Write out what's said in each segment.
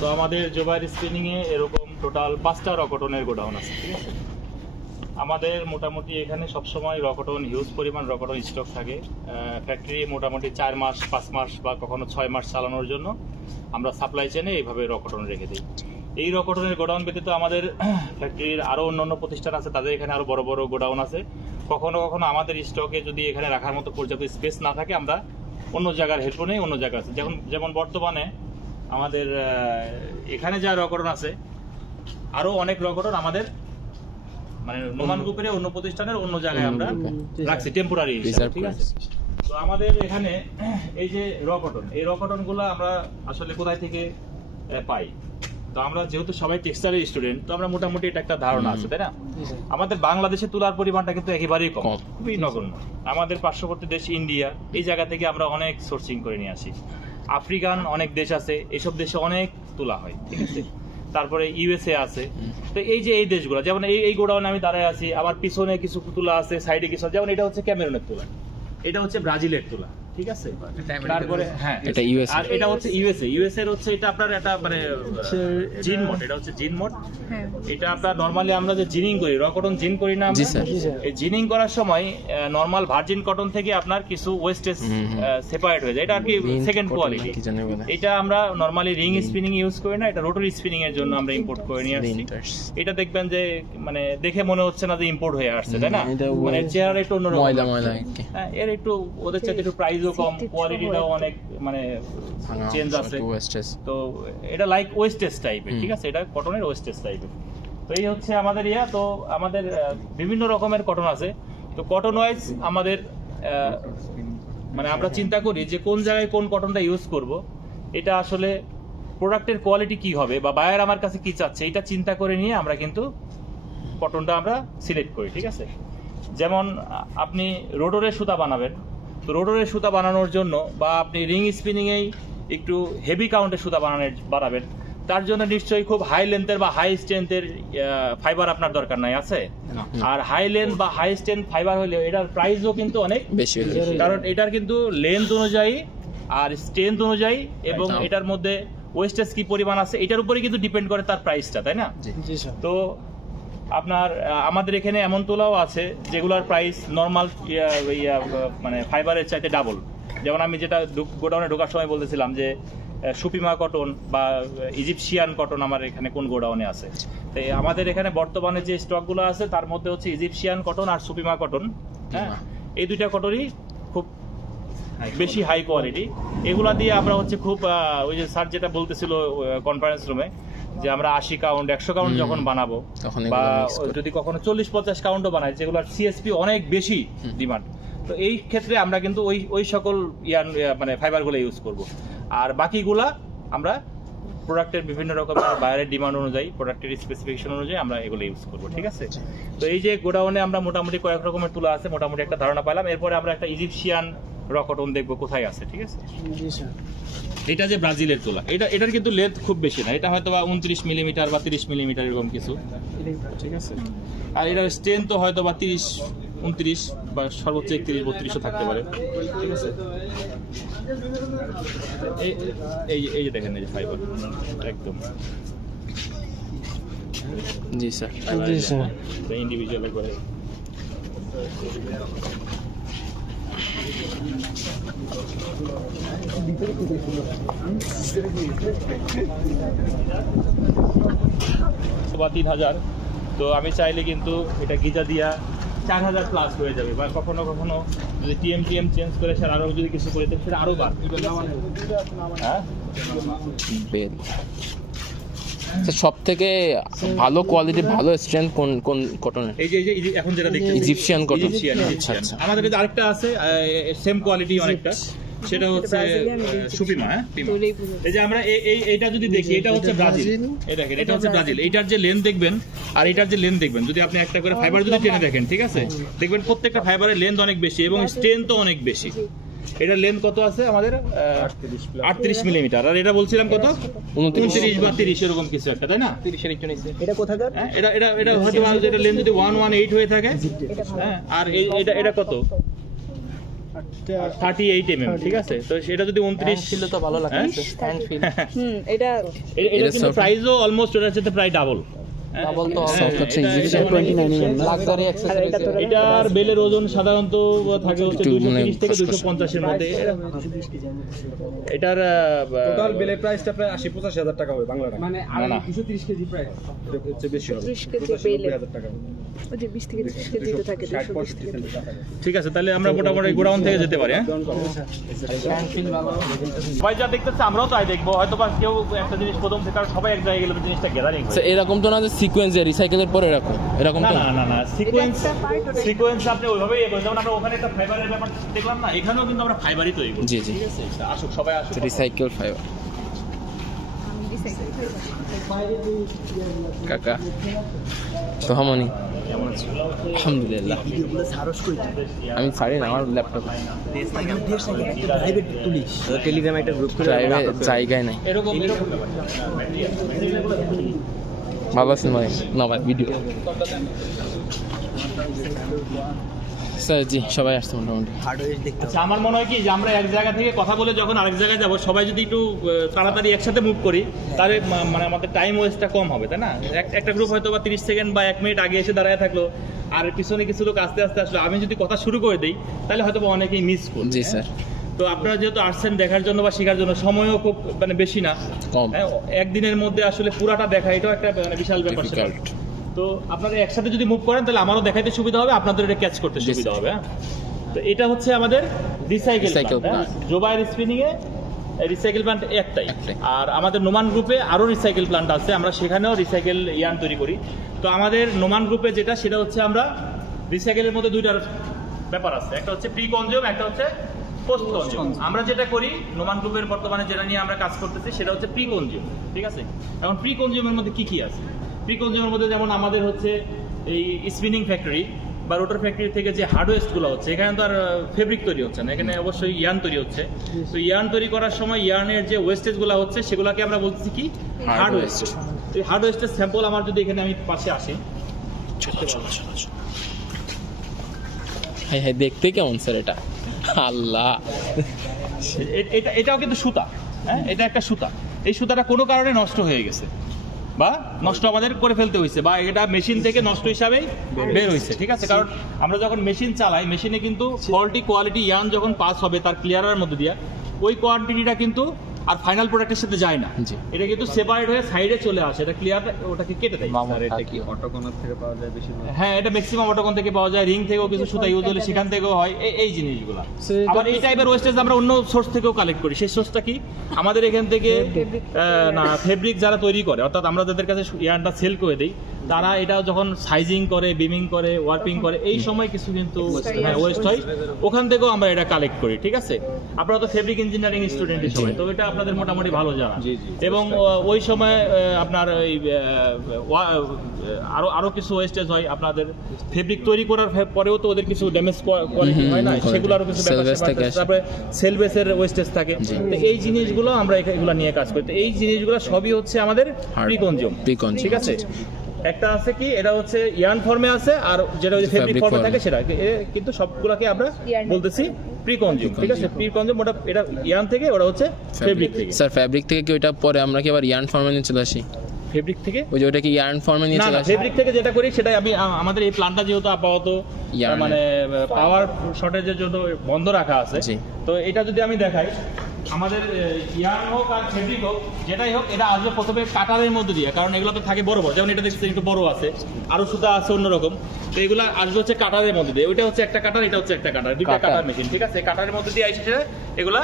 তো আমাদের জোবাইর স্পিনিং এ এরকম টোটাল 5টা রকটনের গোডাউন আছে, ঠিক আছে। আমাদের মোটামুটি এখানে সবসময় রকটন হিউজ পরিমাণ রকটন স্টক থাকে। ফ্যাক্টরি মোটামুটি 4 মাস 5 মাস বা কখনো 6 মাস চালানোর জন্য আমরা সাপ্লাই চেনে এইভাবে রকটন রেখে দিই। এই রকটনের গোডাউন ব্যতীত আমাদের ফ্যাক্টরির আরও অন্যান্য প্রতিষ্ঠান আছে, তাদের এখানে আরও বড় বড় গোডাউন আছে। কখনো কখনো আমাদের স্টকে যদি এখানে রাখার মতো পর্যাপ্ত স্পেস না থাকে, আমরা অন্য জায়গার হেল্প নেই, অন্য জায়গা আছে। যেমন বর্তমানে আমাদের এখানে যা রকটন আছে, আরও অনেক রকটন আমাদের মানে নোমান গ্রুপের অন্য প্রতিষ্ঠানের অন্য জায়গায় আমরা রাখছি টেম্পোরারি হিসেবে, ঠিক আছে। তো আমাদের এখানে এই যে রকটন, এই রকটনগুলো আমরা আসলে কোথায় থেকে পাই? তো আমরা যেহেতু সবাই টেক্সটাইলের স্টুডেন্ট, তো আমরা মোটামুটি এটা একটা ধারণা আছে, তাই না? আমাদের বাংলাদেশে তুলার পরিমাণটা কিন্তু একেবারেই কম, খুবই নগণ্য। আমাদের পার্শ্ববর্তী দেশ ইন্ডিয়া, এই জায়গা থেকে আমরা অনেক সোর্সিং করে নিয়ে আসি। আফ্রিকান অনেক দেশ আছে, এইসব দেশে অনেক তুলা হয়, ঠিক আছে। তারপরে ইউএসএ আছে। তো এই যে এই দেশগুলো, যেমন এই গোডাউনে আমি দাঁড়ায় আছি, আবার পিছনে কিছু তুলা আছে, সাইডে কিছু, যেমন এটা হচ্ছে ক্যামেরুনের তুলা, এটা হচ্ছে ব্রাজিলের তুলা, ঠিক আছে। তারপরে হ্যাঁ, এটা ইউএসএ, আর এটা হচ্ছে ইউএসএ এর হচ্ছে এটা আপনার এটা মানে জিন মোড, এটা হচ্ছে জিন মোড। এটা আপনার নরমালি আমরা যে জিনিং করি, রকটন জিন করি না আমরা, এই জিনিং করার সময় নরমাল ভার্জিন কটন থেকে আপনার কিছু ওয়েস্টেজ সেপারেট হয়ে যায়, এটা আর কি সেকেন্ড কোয়ালিটি। এটা আমরা নরমালি রিং স্পিনিং ইউজ করি না, এটা রোটারি স্পিনিং এর জন্য আমরা ইম্পোর্ট করে নিয়ে আসছি। এটা দেখবেন যে মানে দেখে মনে হচ্ছে না যে ইম্পোর্ট হয়ে আসছে, তাই না? মানে চেহারা একটু অন্যরকম, হ্যাঁ, এর একটু ওদের চাইতে একটু প্রাইসও কম, কোয়ালিটিটাও অনেক মানে চেঞ্জ আছে। তো এটা লাইক ওয়েস্টেজ টাইপের, ঠিক আছে, এটা কটনের ওয়েস্টেজ টাইপের। তো এই হচ্ছে আমাদের তো আমাদের বিভিন্ন রকমের কটন আছে। তো কটন ওয়াইজ আমাদের মানে আমরা চিন্তা করি যে কোন জায়গায় কোন কটনটা ইউজ করব, এটা আসলে প্রোডাক্টের কোয়ালিটি কি হবে বা বায়ার আমার কাছে কি চাচ্ছে, এটা চিন্তা করে নিয়ে আমরা কিন্তু কটনটা আমরা সিলেক্ট করি, ঠিক আছে। যেমন আপনি রোডরের সুতা বানাবেন, তো রোডরের সুতা বানানোর জন্য বা আপনি রিং স্পিনিংয়েই একটু হেভি কাউন্টের সুতা বানাবেন, তার জন্য নিশ্চয়ই খুব হাই লেন্থের বা হাই স্ট্রেংথের ফাইবার আপনার দরকার নাই, আছে। আর হাই লেন্থ বা হাই স্ট্রেংথ ফাইবার হলে এটার প্রাইসও কিন্তু অনেক বেশি, কারণ এটার কিন্তু লেন্থ অনুযায়ী আর স্ট্রেংথ অনুযায়ী এবং এটার মধ্যে ওয়েস্টেজ কি পরিমাণ আছে, এটার উপরে কিন্তু ডিপেন্ড করে তার প্রাইসটা, তাই না? তো আপনার আমাদের এখানে এমন তোলাও আছে যেগুলোর প্রাইস নর্মাল মানে ফাইবারের চাইতে ডাবল। যেমন আমি যেটা গোডাউনে ঢোকার সময় বলতেছিলাম যে সুপিমা কটন বা ইজিপশিয়ান কটন আমার এখানে কোন গোডাউনে আছে। তাই আমাদের এখানে বর্তমানে যে স্টকগুলো আছে তার মধ্যে হচ্ছে ইজিপশিয়ান কটন আর সুপিমা কটন, হ্যাঁ, এই দুইটা কটনই খুব বেশি হাই কোয়ালিটি। এগুলা দিয়ে আমরা হচ্ছে খুব ওই যে স্যার যেটা বলতেছিল কনফারেন্স রুমে, যে আমরা 80 কাউন্ট 100 কাউন্ট যখন বানাবো বা যদি কখনো 40-50 কাউন্টও বানাই, যেগুলোর সিএসপি অনেক বেশি ডিমান্ড, তো এই ক্ষেত্রে আমরা কিন্তু ওই সকল মানে ফাইবারগুলো ইউজ করব। আর বাকিগুলা আমরা প্রোডাক্টের বিভিন্ন রকমের বায়ারের ডিমান্ড অনুযায়ী, প্রোডাক্টের স্পেসিফিকেশন অনুযায়ী আমরা এগুলো ইউজ করব, ঠিক আছে। তো এই যে গোডাউনে আমরা মোটামুটি কয়েক রকমের তুলা আছে, মোটামুটি একটা ধারণা পেলাম। এরপরে আমরা একটা ইজিপশিয়ান রকটন দেখবো কোথায় আছে, ঠিক আছে। এটা যে ব্রাজিলের তুলা, এটার কিন্তু লেন্থ খুব বেশি না, এটা হয়তো বা 29 মিলিমিটার বা 30 মিলিমিটার এরকম কিছু, ঠিক আছে। আর এটার স্ট্রেংথ তো হয়তো বা 30-29 বা সর্বোচ্চ 31-32 থাকতে পারে, ঠিক আছে। এই যে দেখেন, এই যে ফাইবার একদম, জি স্যার, জি স্যার, ইন্ডিভিজুয়াল করে। বা 3000, তো আমি চাইলে কিন্তু এটা গিজা দিয়া 4000 প্লাস হয়ে যাবে, বা কখনো কখনো যদি টিএম চেঞ্জ করে স্যার আরো যদি কিছু করে দেন সেটা আরো বাড়বে। হ্যাঁ, সব থেকে ভালো কোয়ালিটি, ভালো স্ট্রেংথ কোন কটনের? এই যে এখন যেটা দেখছি ইজিপশিয়ান কটন। আচ্ছা, আমাদের কাছে আরেকটা আছে সেম কোয়ালিটি অনেকটা, সেটা হচ্ছে সুপিমা। হ্যাঁ, এই যে আমরা এইটা যদি দেখি, এটা হচ্ছে ব্রাজিল, এই দেখেন এটা হচ্ছে ব্রাজিল। এইটার যে লেন্থ দেখবেন আর এটার যে লেন্থ দেখবেন, যদি আপনি একটা করে ফাইবার যদি টেনে দেখেন, ঠিক আছে, দেখবেন প্রত্যেকটা ফাইবারের লেন্থ অনেক বেশি এবং স্ট্রেংথও অনেক বেশি। এটার লেন্থ কত আছে আমাদের? 38 মিলিমিটার। আর এটা বলছিলাম কত? 29 বা 30 এরকম কিছু একটা, তাই না? 30 এর একটু নিচে। এটা কোথাকার? এটা হয়তো এটা লেন্থ যদি 118 হয়ে থাকে, হ্যাঁ, আর এটা কত? 38 mm, ঠিক আছে? তো সেটা যদি 29 ছিল তো ভালো লাগছে হ্যান্ড ফিল এটা এটা কিন্তু প্রাইসও অলমোস্ট ওটার সাথে প্রায় ডাবল। ডাবল তো হ্যাঁ, হচ্ছে এটা- ইজিপশিয়ান 29 mm না? লাক্সারি অ্যাকসেসরিজ এটার বেলের ওজন সাধারণত থাকে হচ্ছে একটু মানে 230 থেকে 250 এর মধ্যে। এটার টোটাল বিলের প্রাইসটা প্রায় 80-85 হাজার টাকা হবে বাংলা টাকা। মানে না, না। 230 কেজি প্রাইস এটা হচ্ছে বেশি হবে 30 কেজি 85 বেলে। হাজার টাকা হবে। ওই যে 20 থেকে 30 কেজি তো থাকে 60-65 220 থেকে। টাকা হবে। ঠিক আছে, তাহলে আমরা মোটামুটি গোডাউন থেকে যেতে পারি। হ্যাঁ, হ্যান্ড ফিল ভালো সবাই যা দেখতেছে আমরাও তাই দেখবো। হয়তো বা কেউ একটা জিনিস প্রথম থেকে, কারণ সবাই এক জায়গায় গেলে তো জিনিসটা গ্যাদারিং হয়। স্যার এরকম তো না যে সিকোয়েন্স রিসাইকেলের পরে এরকম না তো না না না, সিকোয়েন্স এটা একটা part, ওটা সিকোয়েন্স আপনি ওইভাবেই ইয়ে করেন। যেমন আমরা ওখানে একটা ফাইবারের ব্যাপার দেখলাম না, এখানেও কিন্তু আমরা ফাইবারই তৈরি করি। জি, জি। ঠিক আছে, আসুক সবাই আসুক। রিসাইকেল ফাইবার আমি recycle করি। কাকা সোহামনি কেমন আছো? আলহামদুলিল্লাহ আমি ছাড়ি না আমার ল্যাপটপ টেলিগ্রামে একটা গ্রুপ ড্রাইভে জায়গায় নাই এরকম এরকম ব্যাপার। ভালো আছেন ভাই না ভাই ভিডিও স্যার জি সবাই আসছে মোটামুটি আচ্ছা, আমার মনে হয় কি যে আমরা এক জায়গা থেকে কথা বলে যখন আরেক জায়গায় যাব, সবাই যদি একটু তাড়াতাড়ি একসাথে মুভ করি, তাহলে মানে আমাদের টাইম ওয়েস্টটা কম হবে, তাই না? একটা গ্রুপ হয়তো বা 30 সেকেন্ড বা 1 মিনিট আগে এসে দাঁড়ায় থাকলো, আর পিছনে কিছু লোক আস্তে আস্তে আসলো। আমি যদি কথা শুরু করে দিই, তাহলে হয়তো বা অনেকেই মিস করবে। জি স্যার তো আপনারা যেহেতু আসছেন দেখার জন্য বা শেখার জন্য, সময়ও খুব মানে বেশি না, কম হ্যাঁ, একদিনের মধ্যে আসলে পুরাটা দেখা এটাও একটা মানে বিশাল ব্যাপার সেটা। ডিফিকাল্ট তো আপনারা একসাথে যদি মুভ করেন, তাহলে আমারও দেখাইতে সুবিধা হবে, আপনাদের এটা ক্যাচ করতে সুবিধা হবে। হ্যাঁ, তো এটা হচ্ছে আমাদের recycle Recycle plant. plant। Zubair spinning এ রিসাইকেল প্ল্যান্ট একটাই। একটাই। আর আমাদের নোমান গ্রুপে আরো রিসাইকেল প্ল্যান্ট আছে, আমরা সেখানেও রিসাইকেল ইয়ার্ন তৈরি করি। তো আমাদের নোমান গ্রুপে যেটা, সেটা হচ্ছে আমরা রিসাইকেলের মধ্যে দুইটার ব্যাপার আছে, একটা হচ্ছে প্রি কনজিউম, একটা হচ্ছে পোস্ট কনজিউম। আমরা যেটা করি নোমান গ্রুপের বর্তমানে যেটা নিয়ে আমরা কাজ করতেছি, সেটা হচ্ছে প্রি কনজিউম। ঠিক আছে, এখন প্রি কনজিউমের মধ্যে কি কি আছে? প্রি কনজিউমের মধ্যে যেমন আমাদের হচ্ছে এই স্পিনিং ফ্যাক্টরি বা রোটার ফ্যাক্টরি থেকে যে হার্ড ওয়েস্টগুলো হচ্ছে, এখানে তো আর ফেব্রিক তৈরি হচ্ছে না, এখানে অবশ্যই ইয়ার্ন তৈরি হচ্ছে। তো ইয়ার্ন তৈরি করার সময় ইয়ার্নের যে ওয়েস্টেজগুলো হচ্ছে, সেগুলোকে আমরা বলতেছি কি হার্ড ওয়েস্ট। এই হার্ড ওয়েস্টের স্যাম্পল আমার যদি এখানে আমি পাশে আসি, চলো চলো চলো চলো হ্যাঁ হ্যাঁ দেখতে কেমন স্যার এটা আল্লাহ এটাও কিন্তু সুতা। হ্যাঁ, এটা একটা সুতা। এই সুতাটা কোনো কারণে নষ্ট হয়ে গেছে বা নষ্ট আমাদের করে ফেলতে হয়েছে, বা এটা মেশিন থেকে নষ্ট হিসাবেই বের হয়েছে। ঠিক আছে, কারণ আমরা যখন মেশিন চালাই, মেশিনে কিন্তু ফল্টি কোয়ালিটি ইয়ার্ন যখন পাস হবে তার ক্লিয়ারের মধ্যে দিয়ে, ওই কোয়ান্টিটিটা কিন্তু আর ফাইনাল প্রোডাক্টের সাথে যায় না। জি। এটা কিন্তু সেপারেট হয়ে সাইডে চলে আসে, এটা ক্লিয়ার ওটাকে কেটে দেয়। এটা কি অটোকোনার থেকে পাওয়া যায় বেশি? হ্যাঁ, এটা ম্যাক্সিমাম অটোকন থেকে পাওয়া যায়, রিং থেকেও কিছু সুতা ইউজ হলে সেখান থেকেও হয়, এই জিনিসগুলো। আবার এই টাইপের ওয়েস্টেজ আমরা অন্য সোর্স থেকেও কালেক্ট করি। সেই সোর্সটা কি? আমাদের এখান থেকে না, ফেব্রিক যারা তৈরি করে, অর্থাৎ আমরা যাদের কাছে ইয়ার্নটা সেল করে দিই, তারা এটা যখন সাইজিং করে, বিমিং করে, ওয়ার্পিং করে, এই সময় কিছু কিন্তু ওয়েস্ট হয়, ওখান থেকেও আমরা এটা কালেক্ট করি। ঠিক আছে, আপনারা তো ফেব্রিক ইঞ্জিনিয়ারিং স্টুডেন্টের সবাই, তো এটা আপনাদের মোটামুটি ভালো জানা। এবং ওই সময় আপনার ওই আরো কিছু ওয়েস্টেজ হয় আপনাদের ফেব্রিক তৈরি করার পরেও, তো ওদের কিছু ড্যামেজ কোয়ালিটি হয় না, সেগুলো আরো কিছু ব্যাপার স্যাপার আছে। তারপরে সেল বেসের ওয়েস্টেজ থাকে। তো এই জিনিসগুলো আমরা এগুলো নিয়ে কাজ করি। তো এই জিনিসগুলো সবই হচ্ছে আমাদের প্রি কনজিউম। ঠিক আছে, একটা আছে কি, এটা হচ্ছে ইয়ার্ন ফর্মে আছে, আর যেটা ওই ফেব্রিক ফর্মে থাকে সেটা, কিন্তু সবগুলোকে আমরা বলতেছি প্রি কনজিউম। ঠিক আছে, প্রি কনজিউম ওটা এটা ইয়ার্ন থেকে, ওটা হচ্ছে ফেব্রিক থেকে। স্যার ফেব্রিক থেকে কি ওইটা পরে আমরা কি আবার ইয়ার্ন ফর্মে নিয়ে চলে আসি? ফেব্রিক থেকে ওই যে ওটা কি ইয়ার্ন ফর্মে নিয়ে না, চলে না, আসি? ফেব্রিক থেকে যেটা করি সেটাই আমি আমাদের এই প্ল্যানটা যেহেতু আপাতত Yarn মানে পাওয়ার শর্টেজের জন্য বন্ধ রাখা আছে, জি। তো এটা যদি আমি দেখাই, আমাদের ইয়ার্ন হোক আর ফেব্রিক হোক, যেটাই হোক, এটা আসবে প্রথমে কাটারের মধ্যে দিয়ে, কারণ এগুলো তো থাকে বড় বড়, যেমন এটা দেখতে একটু বড় আছে, আরো সুতা আছে অন্যরকম। তো এগুলো আসবে হচ্ছে কাটারের মধ্যে দিয়ে, ওইটা হচ্ছে একটা কাটার, এটা হচ্ছে একটা কাটার, দুইটা কাটার মেশিন। ঠিক আছে, কাটারের মধ্যে দিয়ে এসে এগুলা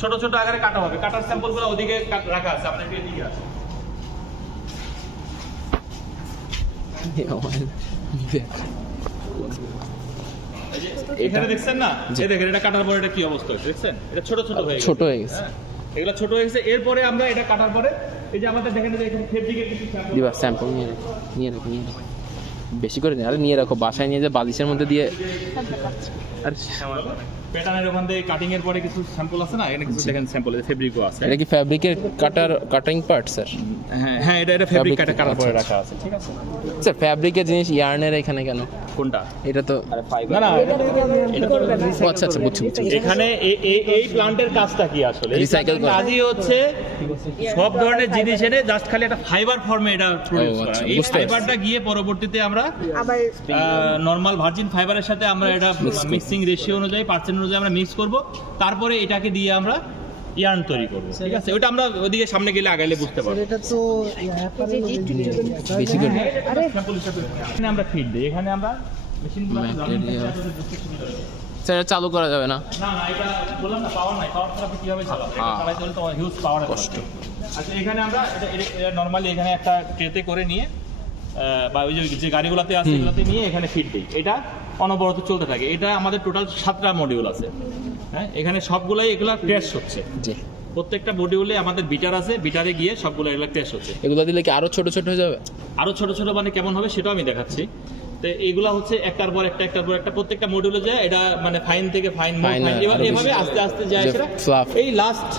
ছোট ছোট আকারে কাটা হবে। কাটার স্যাম্পলগুলো ওদিকে রাখা আছে, আপনার এদিকে আছে। এখানে দেখছেন না, এই দেখেন এটা কাটার পরে এটা কি অবস্থা হয়েছে, দেখছেন? এটা ছোট ছোট হয়ে গেছে। ছোট হয়ে গেছে। হ্যাঁ, এগুলো ছোট হয়ে গেছে। এরপরে আমরা এটা কাটার পরে এই যে আমাদের দেখেন যে এখানে ফেব্রিকের কিছু sample দিবা স্যাম্পল নিয়ে রাখো নিয়ে রাখো বেশি করে নিয়ে, আরে নিয়ে রাখো, বাসায় নিয়ে যে বালিশের মধ্যে দিয়ে। আরে প্যাটার্নের ওখান থেকে কাটিং এর পরে কিছু স্যাম্পল আছে না, এখানে কিছু দেখেন স্যাম্পল ফেব্রিকও আছে। এটা কি ফ্যাব্রিকের কাটিং পার্ট স্যার? হ্যাঁ এটা ফেব্রিক Fabric কাটা পরে আচ্ছা, রাখা আছে, ঠিক আছে। স্যার ফ্যাব্রিকের জিনিস ইয়ার্নের এখানে কেন? কোনটা? এটা তো না না এটা করবে না ও আচ্ছা আচ্ছা বুঝছি বুঝছি। এখানে এই প্লান্টের কাজটা কি আসলে? এই Recycle প্লান্টের করা। কাজই হচ্ছে সব ধরনের জিনিস এনে জাস্ট খালি একটা ফাইবার ফর্মে এটা প্রডিউস করা। আচ্ছা, এই বুঝতে পারছি। ফাইবারটা গিয়ে পরবর্তীতে আমরা আবার নরমাল ভার্জিন ফাইবারের সাথে আমরা এটা মিক্সিং রেশিও অনুযায়ী পার্সেন্ট অনুযায়ী আমরা মিক্স করব, তারপরে এটাকে দিয়ে আমরা ইয়ার্ন তৈরি করব, ঠিক আছে। ওটা আমরা ওদিকে সামনে গেলে আগাইলে বুঝতে পারবো। বেশি করে এখানে আমরা ফিড দিই, এখানে আমরা মেশিনগুলো Material। স্যার এটা চালু করা যাবে না? না না এটা বললাম না, পাওয়ার নাই, পাওয়ার ছাড়া আপনি কিভাবে চালাবেন? এটা চালাইতে হলে তো হিউজ পাওয়ার কষ্ট। আচ্ছা এখানে আমরা এটা নরমালি এখানে একটা ট্রেতে করে নিয়ে বা ওই যে গাড়িগুলোতে আছে এগুলোতে নিয়ে এখানে ফিড দিই, এটা অনবরত চলতে থাকে। এটা আমাদের টোটাল 7টা মডিউল আছে, হ্যাঁ এখানে সবগুলাই এগুলা টেস্ট হচ্ছে। জি। প্রত্যেকটা মডিউলে আমাদের বিটার আছে, বিটারে গিয়ে সবগুলো এগুলা টেস্ট হচ্ছে। এগুলো দিলে কি আরো ছোট ছোট হয়ে যাবে? আরো ছোট ছোট মানে কেমন হবে সেটাও আমি দেখাচ্ছি। তো এগুলা হচ্ছে একটার পর একটা প্রত্যেকটা মডিউলে যায়, এটা মানে ফাইন থেকে ফাইন Fine, আরো এভাবে বেশি। আস্তে আস্তে যায় যে সেটা fluff। এই লাস্ট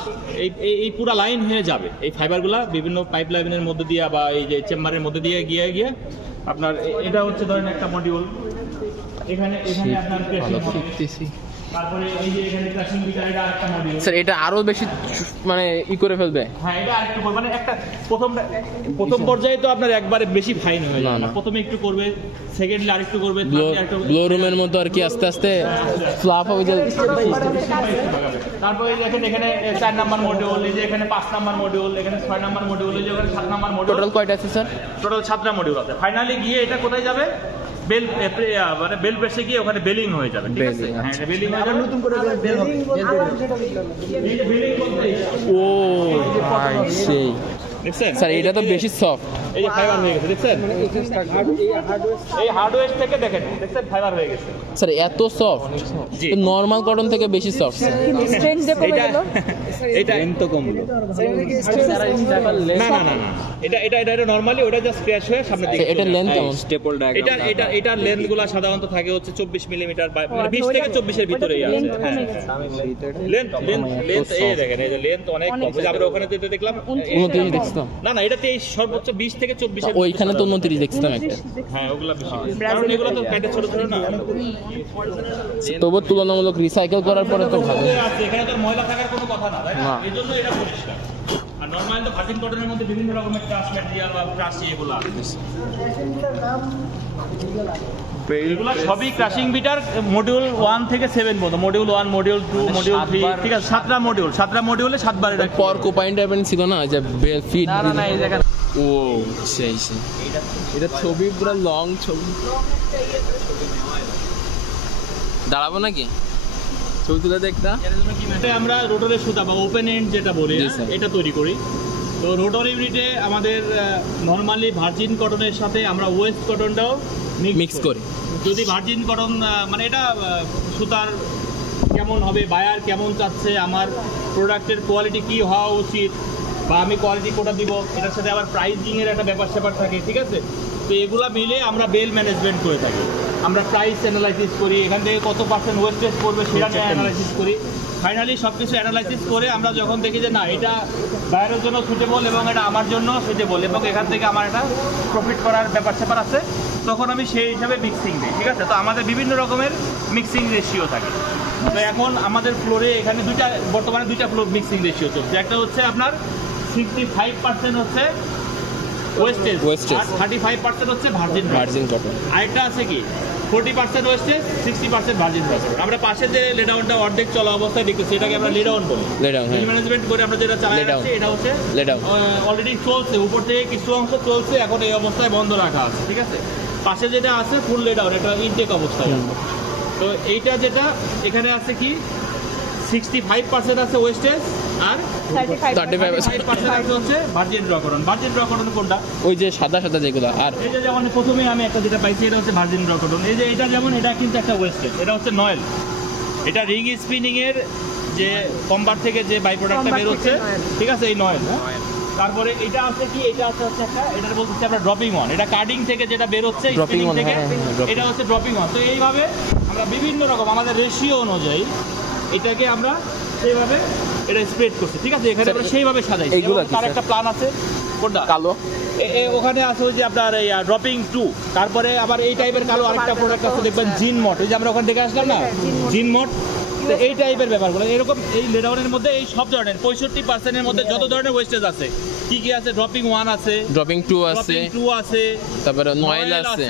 এই পুরো লাইন হয়ে যাবে। এই ফাইবারগুলা বিভিন্ন পাইপ লাইনের মধ্যে দিয়ে বা এই যে চেম্বারের মধ্যে দিয়ে গিয়ে আপনার এটা হচ্ছে ধরেন একটা মডিউল, এখানে আপনার ভালো pressing হবে। শিখতেছি। তারপরে এই যে এখানে ক্রাশিং বিটার, এটা আরেকটা মডিউল। স্যার এটা আরো বেশি মানে করে ফেলবে? হ্যাঁ এটা আরেকটু মানে একটা প্রথম পর্যায়ে তো আপনার একবারে বেশি ফাইন হয়ে যাবে না, না, না। প্রথমে একটু করবে, সেকেন্ডলি আরেকটু করবে, ব্লো রুমের মতো আর কি আস্তে আস্তে ফ্লাফ হবে যে। তারপরে দেখেন এখানে 4 নাম্বার মডিউল, এই যে এখানে 5 নাম্বার মডিউল, এখানে 6 নাম্বার মডিউল, এই যে এখানে 7 নাম্বার মডিউল, টোটাল কয়টা আছে স্যার? টোটাল 7টা মডিউল আছে। ফাইনালি গিয়ে এটা কোথায় যাবে? মানে বেল প্রেসে গিয়ে ওখানে বেলিং হয়ে যাবে, ঠিক আছে। Belling, হ্যাঁ আচ্ছা। এটা বেলিং হয়ে যাবে, নতুন করে বেল হবে। এই যে বেলিং বলতে ও ভাই সেই। দেখছেন স্যার এটা তো বেশি সফট। এই যে ফাইবার হয়ে গেছে, দেখছেন এই হার্ডওয়্যার থেকে দেখেন ফাইবার হয়ে গেছে। স্যার এত সফট? জি। নরমাল কটন থেকে বেশি সফট। স্ট্রেংথ যে কমে গেল এটা তো কমলো না এটা নরমালি ওটা জাস্ট স্ক্র্যাচ হয়ে সামনে দিকে এটা লেন্থ কেমন? স্টেপল ডায়াগ্রাম এটা লেন্থগুলো সাধারণত থাকে হচ্ছে 24 মিলিমিটার মানে 20 থেকে 24 এর ভিতরেই আছে। হ্যাঁ লেন্থ এই দেখেন, এই যে লেন্থ অনেক কম। যে আমরা ওখানে যেতে দেখলাম 29 দেখছিলাম। না এটা সর্বোচ্চ 20 থেকে 24 এর ওইখানে তো 29 দেখছিলাম একটা। হ্যাঁ ওগুলা বেশি, কারণ এগুলো তো প্যাকেট ছোট ছোট না। তবু তুলনামূলক রিসাইকেল করার পরে তো ভালো। আছে এখানে তো ময়লা থাকার কোনো কথা না, তাই না? না। এই জন্য এটা পরিষ্কার। আর নরমাল তো ভার্জিন কটনের মধ্যে বিভিন্ন রকমের ট্রাস ম্যাটেরিয়াল বা ব্রাশি এগুলো আছে। এগুলো সবই ক্রাশিং বিটার মডিউল 1 থেকে 7 পর্যন্ত, মডিউল 1 মডিউল 2 মডিউল 3, ঠিক আছে। 7টা মডিউলে 7 বার এটা পর কোপাইন টাইপের ছিল না যে ফিট। না এই জায়গা ও সেই এটা ছবি পুরো লং ছবি। দাঁড়াবো নাকি ছবি তুলে দেখতা? আমরা রোটরের সুতা বা ওপেন এন্ড যেটা বলি, জি, স্যার। এটা তৈরি করি। তো রোটর ইউনিটে আমাদের নরমালি ভার্জিন কটনের সাথে আমরা ওয়েস্ট কটনটাও মিক্স করি। যদি ভার্জিন কটন মানে এটা সুতার কেমন হবে, বায়ার কেমন চাচ্ছে, আমার প্রোডাক্টের কোয়ালিটি কি হওয়া উচিত, বা আমি কোয়ালিটি কোটা দিব, এটার সাথে আবার প্রাইসিং এর একটা ব্যাপার স্যাপার থাকে, ঠিক আছে। তো এগুলা মিলে আমরা বেল ম্যানেজমেন্ট করে থাকি। আমরা প্রাইস অ্যানালাইসিস করি, এখান থেকে কত পার্সেন্ট ওয়েস্টেজ করবে সেটা অ্যানালাইসিস করি। ফাইনালি সব কিছু অ্যানালাইসিস করে আমরা যখন দেখি যে না এটা বাইরের জন্য সুটেবল এবং এটা আমার জন্য সুটেবল এবং এখান থেকে আমার একটা প্রফিট করার ব্যাপার স্যাপার আছে, তখন আমি সেই হিসাবে মিক্সিং দিই, ঠিক আছে। তো আমাদের বিভিন্ন রকমের মিক্সিং রেশিও থাকে। তো এখন আমাদের ফ্লোরে এখানে বর্তমানে দুইটা ফ্লোর মিক্সিং রেশিও চলছে। একটা হচ্ছে আপনার 65% হচ্ছে ওয়েস্টেজ আর 35% হচ্ছে ভার্জিন কটন। আরেকটা আছে কি 40% ওয়েস্টেজ, 60% ভার্জিন কটন। আমরা পাশে যে লেডাউনটা অর্ধেক চলা অবস্থায় দেখতেছি, এটাকে আমরা লেডাউন বলি। ম্যানেজমেন্ট করে আমরা যেটা চালাই যাচ্ছি, এটা হচ্ছে অলরেডি চলছে, উপর থেকে কিছু অংশ চলছে, এখন এই অবস্থায় বন্ধ রাখা আছে, ঠিক আছে। পাশে যেটা আছে ফুল লেডাউন, এটা ইনটেক অবস্থায় আছে। তো এইটা যেটা এখানে আছে কি 65% আছে ওয়েস্টেজ আর 35% আছে হচ্ছে ভার্জিন র কটন। ভার্জিন র কটন কোনটা? ওই যে সাদা সাদা যেগুলো। আর এই যে যেমন প্রথমে আমি একটা যেটা পাইছি, এটা হচ্ছে ভার্জিন র কটন। এই যে এটা যেমন এটা কিন্তু একটা ওয়েস্টেজ, এটা হচ্ছে নয়েল। এটা রিং স্পিনিং এর যে কম্বার থেকে যে বাই প্রোডাক্টটা বের হচ্ছে, ঠিক আছে, এই নয়েল। তারপরে এটা আছে কি, এটা হচ্ছে একটা, এটার বলতেছি আমরা ড্রপিং অন। এটা কাটিং থেকে যেটা বের হচ্ছে স্পিনিং থেকে, এটা হচ্ছে ড্রপিং অন। তো এইভাবে আমরা বিভিন্ন রকম আমাদের রেশিও অনুযায়ী এটাকে আমরা সেইভাবে এটা স্প্রেড করছি, ঠিক আছে। এখানে আমরা সেইভাবে সাজাইছি। তার একটা প্ল্যান আছে, কোনটা কালো ওখানে আছে ওই যে আপনার এই ড্রপিং 2, তারপরে আবার এই টাইপের কালো আরেকটা প্রোডাক্ট আছে দেখবেন জিন মট, ওই যে আমরা ওখান থেকে আসলাম না জিন মট, তো এই টাইপের ব্যাপারগুলো এরকম। এই লেডাউনের মধ্যে এই সব ধরনের 65% মধ্যে যত ধরনের ওয়েস্টেজ আছে কি কি আছে, ড্রপিং 1 আছে, ড্রপিং 2 আছে, ড্রপিং 2 আছে, তারপরে নয়েল আছে,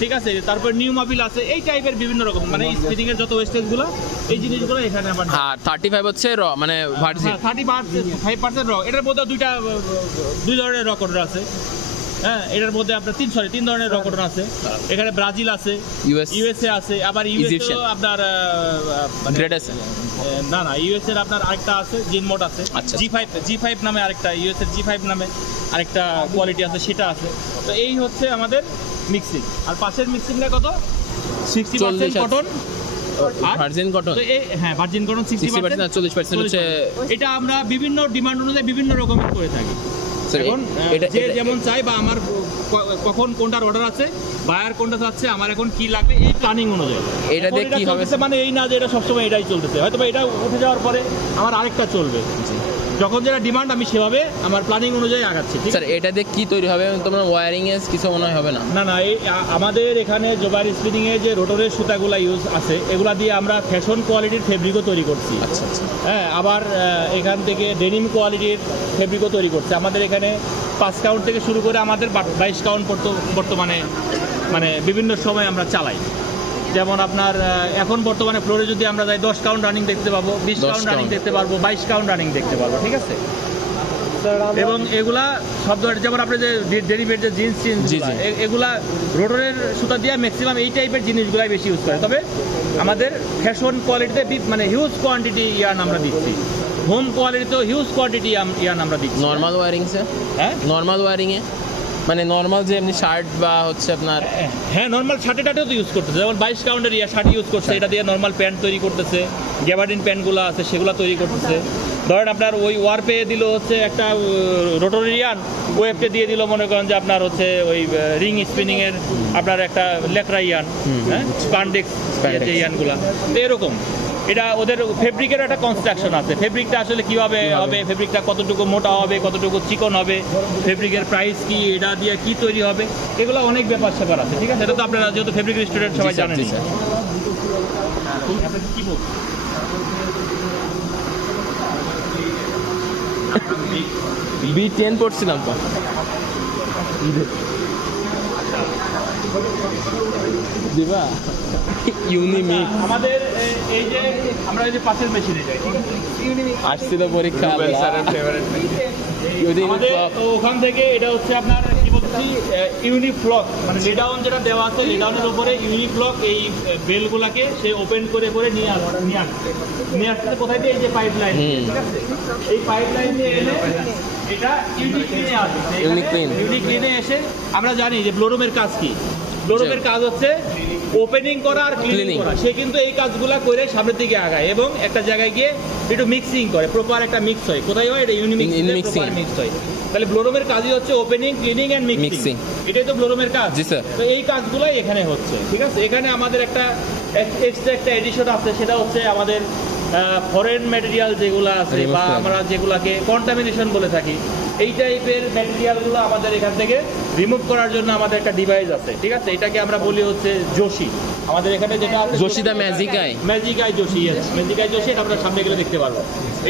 ঠিক আছে, তারপর নিউ মাবিল আছে, এই টাইপের বিভিন্ন রকম মানে স্পিনিং এর যত ওয়েস্টেজ গুলো এই জিনিসগুলো এখানে আবার। আর 35 হচ্ছে র মানে ভার্জিন, 35% র। এটার মধ্যে দুই ধরনের রকটর আছে, হ্যাঁ এটার মধ্যে আপনার তিন ধরনের রকটর আছে। এখানে ব্রাজিল আছে, ইউএসএ আছে, আবার ইউএসএ আপনার গ্রেড আছে না ইউএসএ এর আপনার আরেকটা আছে জিনমোড আছে, G5 নামে আরেকটা, ইউএসএ G5 নামে আরেকটা কোয়ালিটি আছে, সেটা আছে। তো এই হচ্ছে আমাদের মিক্সিং। আর পাশের মিক্সিংটা কত 60% কটন, ভার্জিন কটন, তো এই হ্যাঁ ভার্জিন কটন 60% আর 40% হচ্ছে। এটা আমরা বিভিন্ন ডিমান্ড অনুযায়ী বিভিন্ন রকমের করে থাকি। এখন এটা যে যেমন চাই বা আমার কখন কোনটার অর্ডার আছে, বায়ার কোনটা চাচ্ছে, আমার এখন কি লাগবে, এই প্ল্যানিং অনুযায়ী এটা দিয়ে কি হবে, মানে এই না যে এটা সবসময় এটাই চলতেছে, হয়তো বা এটা উঠে যাওয়ার পরে আমার আরেকটা চলবে, যখন যেটা ডিমান্ড আমি সেভাবে আমার প্ল্যানিং অনুযায়ী আগাচ্ছি। স্যার এটা দিয়ে কি তৈরি হবে, তোমার ওয়্যারিং এর কিছু মনে হবে না? না এই আমাদের এখানে জোবার স্পিনিং এ যে রোটরের সুতাগুলা ইউজ আছে এগুলা দিয়ে আমরা ফ্যাশন কোয়ালিটির ফেব্রিকও তৈরি করছি। আচ্ছা হ্যাঁ, আবার এখান থেকে ডেনিম কোয়ালিটির ফেব্রিকও তৈরি করছে। আমাদের এখানে 5 কাউন্ট থেকে শুরু করে আমাদের 22 কাউন্ট বর্তমানে মানে বিভিন্ন সময় আমরা চালাই। যেমন আপনার এখন বর্তমানে ফ্লোরে যদি আমরা যাই 10 কাউন্ট রানিং দেখতে পাবো, 20 কাউন্ট রানিং দেখতে পারবো, 22 কাউন্ট রানিং দেখতে পারবো, ঠিক আছে। এবং এগুলা সব ধরনের, যেমন আপনি যে ডেরিভেট যে জিন্স এগুলা রোটরের সুতা দিয়ে ম্যাক্সিমাম এই টাইপের জিনিসগুলাই বেশি ইউজ করে। তবে আমাদের ফ্যাশন কোয়ালিটিতে মানে হিউজ কোয়ান্টিটি ইয়ার্ন আমরা দিচ্ছি, হোম কোয়ালিটিতেও হিউজ কোয়ান্টিটি ইয়ার্ন আমরা দিচ্ছি। নর্মাল ওয়্যারিং স্যার, হ্যাঁ নর্মাল ওয়্যারিং এ মানে নর্মাল যে এমনি শার্ট বা হচ্ছে আপনার, হ্যাঁ নর্মাল শার্টেটাও তো ইউজ করতেছে, যেমন 22 কাউন্টের শার্ট ইউজ করছে, এটা দিয়ে নর্মাল প্যান্ট তৈরি করতেছে, গ্যাবার্ডিন প্যান্টগুলো আছে সেগুলো তৈরি করতেছে। ধরেন আপনার ওই ওয়ার্পে দিল হচ্ছে একটা রোটোরিয়ান, ওয়েবটে দিয়ে দিল মনে করেন যে আপনার হচ্ছে ওই রিং স্পিনিং এর আপনার একটা লেকরাইয়ান, হ্যাঁ স্পান্ডেক্স ইয়ানগুলা, তো এরকম। এটা ওদের ফেব্রিকের একটা কনস্ট্রাকশন আছে, ফেব্রিকটা আসলে কিভাবে হবে, ফেব্রিকটা কতটুকু মোটা হবে, কতটুকু চিকন হবে, ফেব্রিকের প্রাইস কি, এটা দিয়ে কি তৈরি হবে, এগুলো অনেক ব্যাপার স্যাপার আছে, ঠিক আছে। এটা তো আপনারা যেহেতু ফেব্রিক স্টুডেন্ট সবাই জানেন। B10 পড়ছিলাম তো, দিবা ইউনিমিক আমাদের এই যে আমরা এই যে পাশের মেশিনে যাই, আসছিল পরীক্ষা, আমাদের ওখান থেকে এটা হচ্ছে আপনার কি বলছি ইউনিফ্লক, মানে লেডাউন যেটা দেওয়া আছে, লেডাউনের উপরে ইউনিফ্লক এই বেলগুলাকে সে ওপেন করে নিয়ে আসছে কোথায় দিয়ে, এই যে পাইপ লাইন, ঠিক আছে, এই পাইপ লাইন দিয়ে এনে এটা ইউনিক ক্লিনে আসে। ইউনিক ক্লিনে এসে আমরা জানি যে ব্লোরুমের কাজ কি, ব্লোরুমের কাজ হচ্ছে ওপেনিং করা আর ক্লিনিং করা। সে কিন্তু এই কাজগুলা করে সামনের দিকে আগায় এবং একটা জায়গায় গিয়ে একটু মিক্সিং করে, প্রপার একটা মিক্স হয়। কোথায় হয়? এটা ইউনিমিক্স মিক্স হয়। তাহলে ব্লোরুমের কাজই হচ্ছে ওপেনিং, ক্লিনিং এন্ড মিক্সিং, এটাই তো ব্লোরুমের কাজ। তো এই কাজগুলাই এখানে হচ্ছে, ঠিক আছে। এখানে আমাদের একটা এক্সট্রা একটা এডিশন আছে, সেটা হচ্ছে আমাদের ফরেন ম্যাটেরিয়াল যেগুলো আছে বা আমরা যেগুলাকে কন্টামিনেশন বলে থাকি, এই টাইপের ম্যাটেরিয়ালগুলো আমাদের এখান থেকে রিমুভ করার জন্য আমাদের একটা ডিভাইস আছে, ঠিক আছে। এটাকে আমরা বলি হচ্ছে জোশি। আমাদের এখানে যেটা আছে জোশিদা magic eye Joshi, magic eye Joshi, এটা আমরা সামনে গেলে দেখতে পারবো।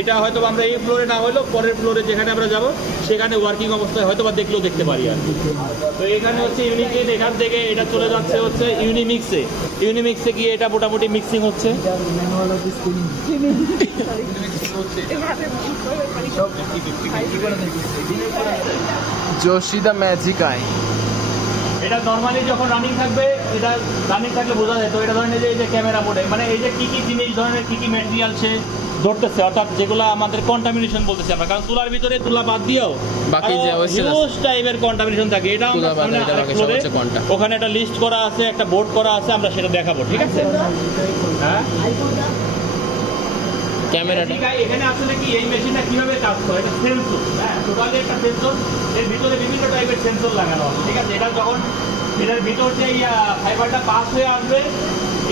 এটা হয়তো আমরা এই ফ্লোরে না হলেও পরের ফ্লোরে যেখানে আমরা যাব সেখানে ওয়ার্কিং অবস্থায় হয়তো বা দেখলেও দেখতে পারি আর। তো এখানে হচ্ছে ইউনিক্লিন, এখান থেকে এটা চলে যাচ্ছে হচ্ছে ইউনিমিক্সে গিয়ে এটা মোটামুটি মিক্সিং হচ্ছে। জোশিদা ম্যাজিক আই, এটা নর্মালি যখন রানিং থাকবে, এটা রানিং থাকলে বোঝা যায়। তো এটা ধরেন এই যে ক্যামেরা মোডে, মানে এই যে কি কি জিনিস ধরনের কি কি ম্যাটেরিয়াল সে ধরতেছে, অর্থাৎ যেগুলো আমাদের কন্টামিনেশন বলতেছি আমরা, কারণ তুলার ভিতরে তুলা বাদ দিয়েও বাকি যে হিউজ টাইপের কন্টামিনেশন থাকে। এটা আমরা ওখানে একটা লিস্ট করা আছে, একটা বোর্ড করা আছে, আমরা সেটা দেখাবো, ঠিক আছে। হ্যাঁ ক্যামেরাটা এখানে আসলে কি এই মেশিনটা কিভাবে কাজ করে, এটা সেন্সর, হ্যাঁ টোটালি একটা সেন্সর, এর ভিতরে বিভিন্ন টাইপের সেন্সর লাগানো আছে, ঠিক আছে। এটা যখন এটার ভিতর যে ফাইবারটা পাস হয়ে আসবে,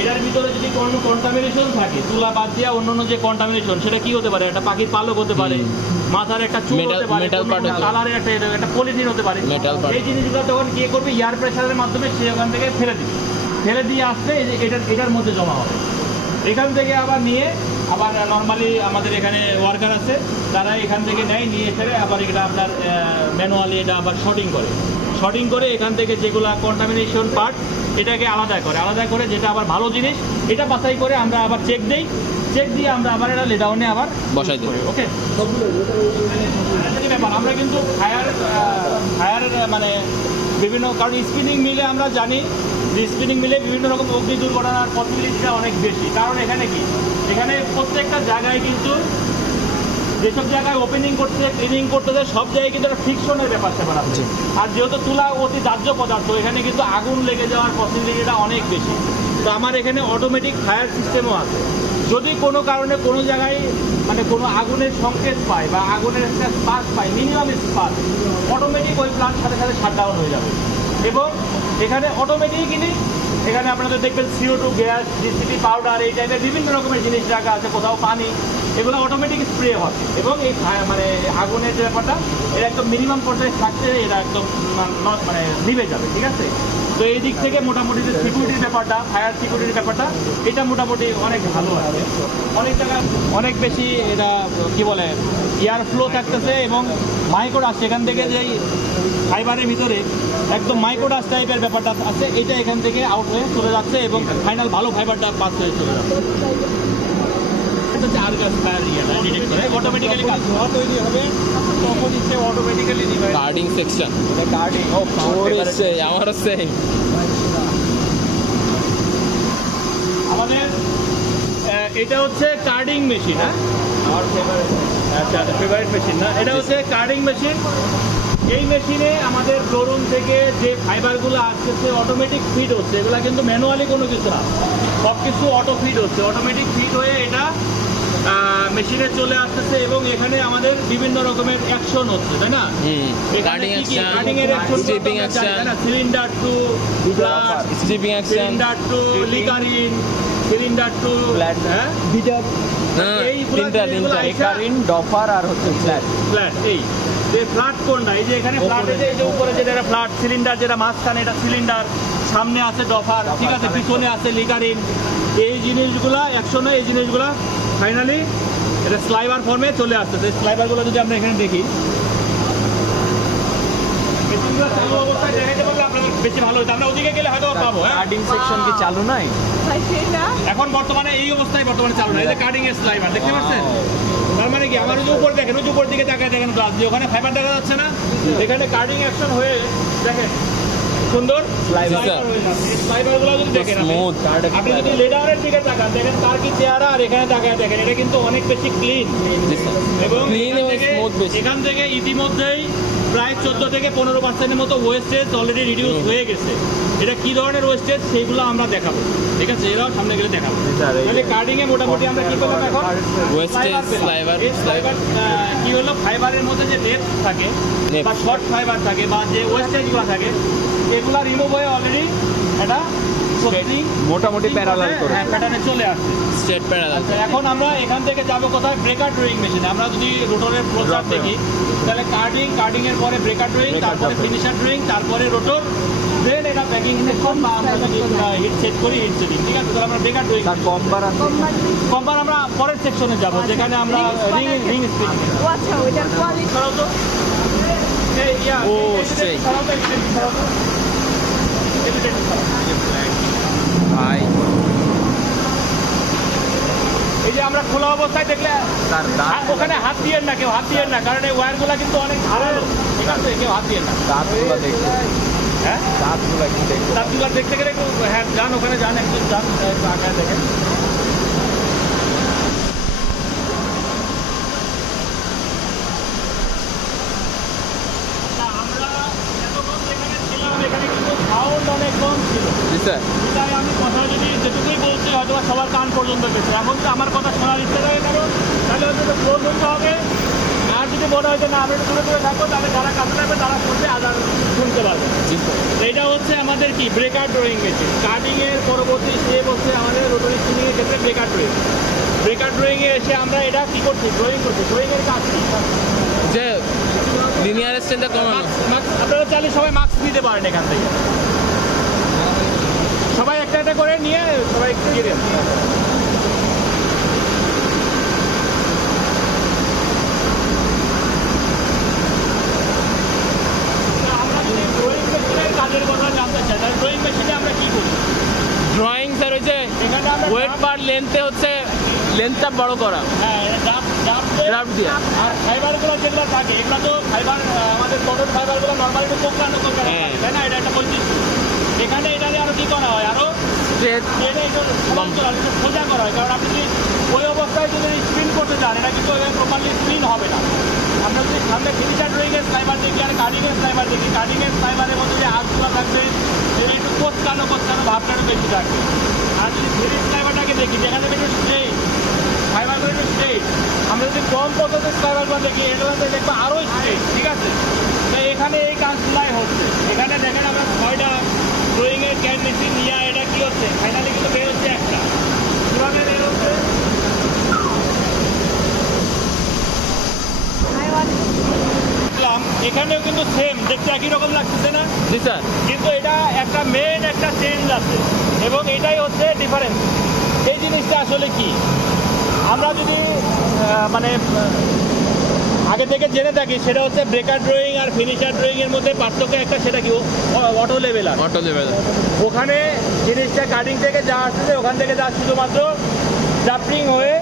এটার ভিতরে যদি কোনো কন্টামিনেশন থাকে, তুলা বাদ দিয়া অন্যান্য যে কন্টামিনেশন, সেটা কি হতে পারে? একটা পাখির পালক হতে পারে, মাথার একটা চুল হতে পারে, metal part হতে পারে। কালারের একটা পলিথিন হতে পারে। Metal part। এই জিনিসগুলো তখন কি করবে, এয়ার প্রেসারের মাধ্যমে সে ওখান থেকে ফেলে দিবে, ফেলে দিয়ে আসতে এটার মধ্যে জমা হবে। এখান থেকে আবার নিয়ে আবার নর্মালি আমাদের এখানে ওয়ার্কার আছে, তারা এখান থেকে নেয়, নিয়ে ফেলে আবার এটা আপনার ম্যানুয়ালি এটা আবার শর্টিং করে এখান থেকে যেগুলো কন্টামিনেশন পার্ট এটাকে আলাদা করে যেটা আবার ভালো জিনিস এটা বাছাই করে আমরা আবার চেক দিয়ে আমরা আবার এটা লেডাউনে আবার বসাই দিই। ওকে, ব্যাপার আমরা কিন্তু ফায়ার মানে বিভিন্ন, কারণ স্পিনিং মিলে আমরা জানি যে স্পিনিং মিলে বিভিন্ন রকম অগ্নি দুর্ঘটনার পসিবিলিটিটা অনেক বেশি। কারণ এখানে প্রত্যেকটা জায়গায় কিন্তু যেসব জায়গায় ওপেনিং করতে ক্লিনিং করতেছে সব জায়গায় কিন্তু একটা ফ্রিকশনের ব্যাপার স্যাপার আছে। আর যেহেতু তুলা অতি দাহ্য পদার্থ, এখানে কিন্তু আগুন লেগে যাওয়ার পসিবিলিটিটা অনেক বেশি। তো আমার এখানে অটোমেটিক ফায়ার সিস্টেমও আছে। যদি কোনো কারণে কোনো জায়গায় মানে কোনো আগুনের সংকেত পায় বা আগুনের একটা স্পার্ক পায়, মিনিমাম স্পার্ক, অটোমেটিক ওই প্লান্ট সাথে সাথে শাটডাউন হয়ে যাবে। এবং এখানে অটোমেটিকলি এখানে আপনাদের দেখবেন CO2 গ্যাস, GCP পাউডার, এই টাইপের বিভিন্ন রকমের জিনিস রাখা আছে, কোথাও পানি, এগুলো অটোমেটিক স্প্রে হয়। এবং এই মানে আগুনের যে ব্যাপারটা এটা একদম মিনিমাম পর্যায়ে থাকতে এটা একদম মানে নিভে যাবে, ঠিক আছে? তো এই দিক থেকে মোটামুটি যে সিকিউরিটির ব্যাপারটা, ফায়ার সিকিউরিটির ব্যাপারটা, এটা মোটামুটি অনেক ভালো আছে। অনেক জায়গায় অনেক বেশি এটা কি বলে এয়ার ফ্লো থাকতেছে এবং মাইক্রোডাস্ট এখান থেকে যেই ফাইবারের ভিতরে একদম মাইক্রোডাস্ট টাইপের ব্যাপারটা আছে, এটা এখান থেকে আউট হয়ে চলে যাচ্ছে এবং ফাইনাল ভালো ফাইবারটা পাস হয়ে চলে যাচ্ছে। অটোমেটিক্যালি কাজ তৈরি হবে তখন সে অটোমেটিক্যালি কার্ডিং সেকশন, আমারও সেম। আমাদের এটা হচ্ছে কার্ডিং মেশিন। হ্যাঁ, আমার ফেভারিট মেশিন না, এটা হচ্ছে কার্ডিং মেশিন। এই মেশিনে আমাদের শোরুম থেকে যে ফাইবারগুলো আসতেছে অটোমেটিক ফিড হচ্ছে, এগুলো কিন্তু ম্যানুয়ালি কোনো কিছু না, সব কিছু অটো ফিড হচ্ছে, অটোমেটিক ফিড হয়ে এটা মেশিনে চলে আসতেছে। এবং এখানে আমাদের বিভিন্ন রকমের অ্যাকশন হচ্ছে, তাই না? কাটিং অ্যাকশন, কাটিং এর action, stripping action, cylinder to blast, stripping action, cylinder to licker in, cylinder to হ্যাঁ বিটার, এই লিকারিন, ডফার আর হচ্ছে ফ্ল্যাট। এই যে ফ্ল্যাট কোনটা, এই যে এখানে ফ্ল্যাট, এই যে উপরে যেটা ফ্ল্যাট, সিলিন্ডার যেটা মাঝখানে এটা সিলিন্ডার, সামনে আছে ডফার, ঠিক আছে, পিছনে আছে লিকারিন। এই জিনিসগুলা অ্যাকশনে, এই জিনিসগুলা ফাইনালি এটা স্লাইবার ফর্মে চলে আসতেছে। স্লাইবারগুলো যদি আমরা এখানে দেখি, মেশিনগুলো চালু অবস্থায় দেখাইতে পারলে আপনাদের বেশি ভালো হতো। আমরা ওদিকে গেলে হয়তো পাবো। কাটিং সেকশন কি চালু নাই? ভাই সেটা এখন বর্তমানে এই অবস্থায় চালু না। এই যে কাটিং এর স্লাইবার দেখতে পাচ্ছেন, তার মানে কি আমার উপর দেখেন, ওই উপর দিকে তাকায় দেখেন গ্লাস দিয়ে, ওখানে ফাইবার দেখা যাচ্ছে না, এখানে কাটিং অ্যাকশন হয়ে দেখেন সুন্দর স্লাইবার হয়ে যাচ্ছে। এই স্লাইবারগুলো যদি দেখেন আপনি যদি লেডারের দিকে তাকান, দেখেন তার কি চেহারা, আর এখানে তাকায় দেখেন এটা কিন্তু অনেক বেশি ক্লিন এবং এখান থেকে ইতিমধ্যেই প্রায় 14 থেকে 15% মতো ওয়েস্টেজ অলরেডি রিডিউস হয়ে গেছে। এটা কি ধরনের ওয়েস্টেজ সেইগুলো আমরা দেখাবো, ঠিক আছে? এরাও সামনে গেলে দেখাবো। তাহলে কার্ডিং এ মোটামুটি আমরা কি করলাম এখন, ওয়েস্টেজ স্লাইবার কি হলো, ফাইবারের মধ্যে যে ডেপথ থাকে বা শর্ট ফাইবার থাকে বা যে ওয়েস্টেজগুলো থাকে এগুলো রিমুভ হয়ে অলরেডি এটা মোটামুটি প্যারালাল করে প্যাটার্নে চলে আসছে, স্ট্রেট প্যারালাল। এখন আমরা এখান থেকে যাবো কোথায়, ব্রেকার ড্রয়িং মেশিনে। আমরা যদি রোটরের ফ্লোচার্ট দেখি তাহলে কার্ডিং এর পরে ব্রেকার ড্রয়িং, তারপরে ফিনিশার ড্রয়িং, তারপরে রোটর, দেন এটা প্যাকিং সেকশন বা আমরা যদি হিট সেট করি হিট সেটিং, ঠিক আছে? তাহলে আমরা ব্রেকার ড্রয়িং, কম্বার আমরা পরের সেকশনে যাব যেখানে আমরা রিং স্পিনিং। ও আচ্ছা, ওইটার কোয়ালিটি সরাও তো, এই ইয়া ও সেই সরাও তো, সরাও তো, ভাই। এই যে আমরা খোলা অবস্থায় দেখলে ওখানে হাত দিয়ে না, কেউ হাত দিয়ে না, কারণ এই ওয়্যারগুলো কিন্তু অনেক ধারালো, ঠিক আছে? কেউ হাত দিয়ে না। দাঁতগুলো দেখতে, হ্যাঁ দাঁতগুলো একটু দেখতে, দাঁতগুলো দেখতে গেলে একটু হ্যাঁ যান, ওখানে যান, একটু যান, একটু আঁকায় দেখেন। আমরা এতক্ষণ যেখানে ছিলাম এখানে কিন্তু সাউন্ড অনেক কম ছিল। এটাই আমি কথা যদি যেটুকুই বলছি হয়তো সবার কান পর্যন্ত গেছে। এখন তো আমার কথা শোনার ইচ্ছে থাকে, কারণ তাহলে হয়তো ক্লোজ হতে হবে। আর যদি যদি মনে হয় যে না আমরা একটু দূরে দূরে থাকবো, তাহলে যারা কাছে থাকবে তারা শুনবে, আদার শুনতে পারবে। এটা হচ্ছে আমাদের কি ব্রেকার ড্রয়িং মেশিন। কাটিং এর পরবর্তী স্টেপ হচ্ছে আমাদের রোটারি স্পিনিং এর ক্ষেত্রে ব্রেকার ড্রয়িং। ব্রেকার ড্রয়িং এ এসে আমরা এটা কি করছি, ড্রয়িং করছি। ড্রয়িং এর কাজ কি, যে লিনিয়ার স্ট্রেন্থটা কমানো। আপনারা চাইলে সবাই মাস্ক নিতে পারেন এখান থেকে, সবাই একটা একটা করে নিয়ে সবাই দিয়ে দেন। আমরা যদি ড্রয়িং মেশিনের কাজের কথা জানতে চাই, তাহলে ড্রয়িং মেশিনে আমরা কি করি? ড্রয়িং স্যার হচ্ছে এখানে আমরা ওয়েট পার লেন্থে হচ্ছে লেন্থটা বড় করা, হ্যাঁ ড্রাফট দিয়ে। আর ফাইবারগুলো যেগুলো থাকে, এগুলো তো ফাইবার আমাদের কটন ফাইবারগুলো নর্মালি একটু কোঁকড়ানো হ্যাঁ। তাই না, এটা একটা বৈশিষ্ট্য। এখানে এটা দিয়ে আরো কি করা হয়, আরো স্ট্রেট সোজা করা হয়। কারণ আপনি যদি ওই অবস্থায় যদি স্পিন করতে চান, এটা কিন্তু প্রপারলি স্পিন হবে না। আমরা যদি সামনে ফিনিশার ড্রয়িং এর স্লাইবার দেখি আর কাটিং এর স্লাইবার দেখি, কাটিং এর স্লাইবারের মধ্যে যে আঁচগুলো থাকবে সেটা একটু কোঁচকানো ভাবটা একটু বেশি থাকবে। আর যদি ফিনিশ স্লাইবারটাকে দেখি, যেখানে একটু স্ট্রেট ফাইবারগুলো একটু স্ট্রেট, আমরা যদি কম পদ্ধতির স্লাইবারগুলো দেখি, এগুলোতে দেখবো আরও স্ট্রেট, ঠিক আছে। তো এখানে এই কাজগুলাই হচ্ছে। এখানে দেখেন আমরা 6টা ড্রয়িং এর ক্যান নিচ্ছি, নিয়ে এটা কি হচ্ছে, ফাইনালি কিন্তু বের হচ্ছে একটা, কিভাবে বের হচ্ছে। এখানেও কিন্তু সেম দেখতে একই রকম লাগতেছে না, জি স্যার। কিন্তু এটা একটা মেন একটা চেঞ্জ আছে এবং এটাই হচ্ছে ডিফারেন্স। এই জিনিসটা আসলে কি, আমরা যদি মানে আগে থেকে জেনে থাকি, সেটা হচ্ছে ব্রেকার ড্রয়িং আর ফিনিশার ড্রয়িং এর মধ্যে পার্থক্য একটা, সেটা কি অটো লেভেলার। অটো লেভেল ওখানে জিনিসটা কাটিং থেকে যা আসছে, ওখান থেকে যা শুধুমাত্র ড্রাফটিং হয়ে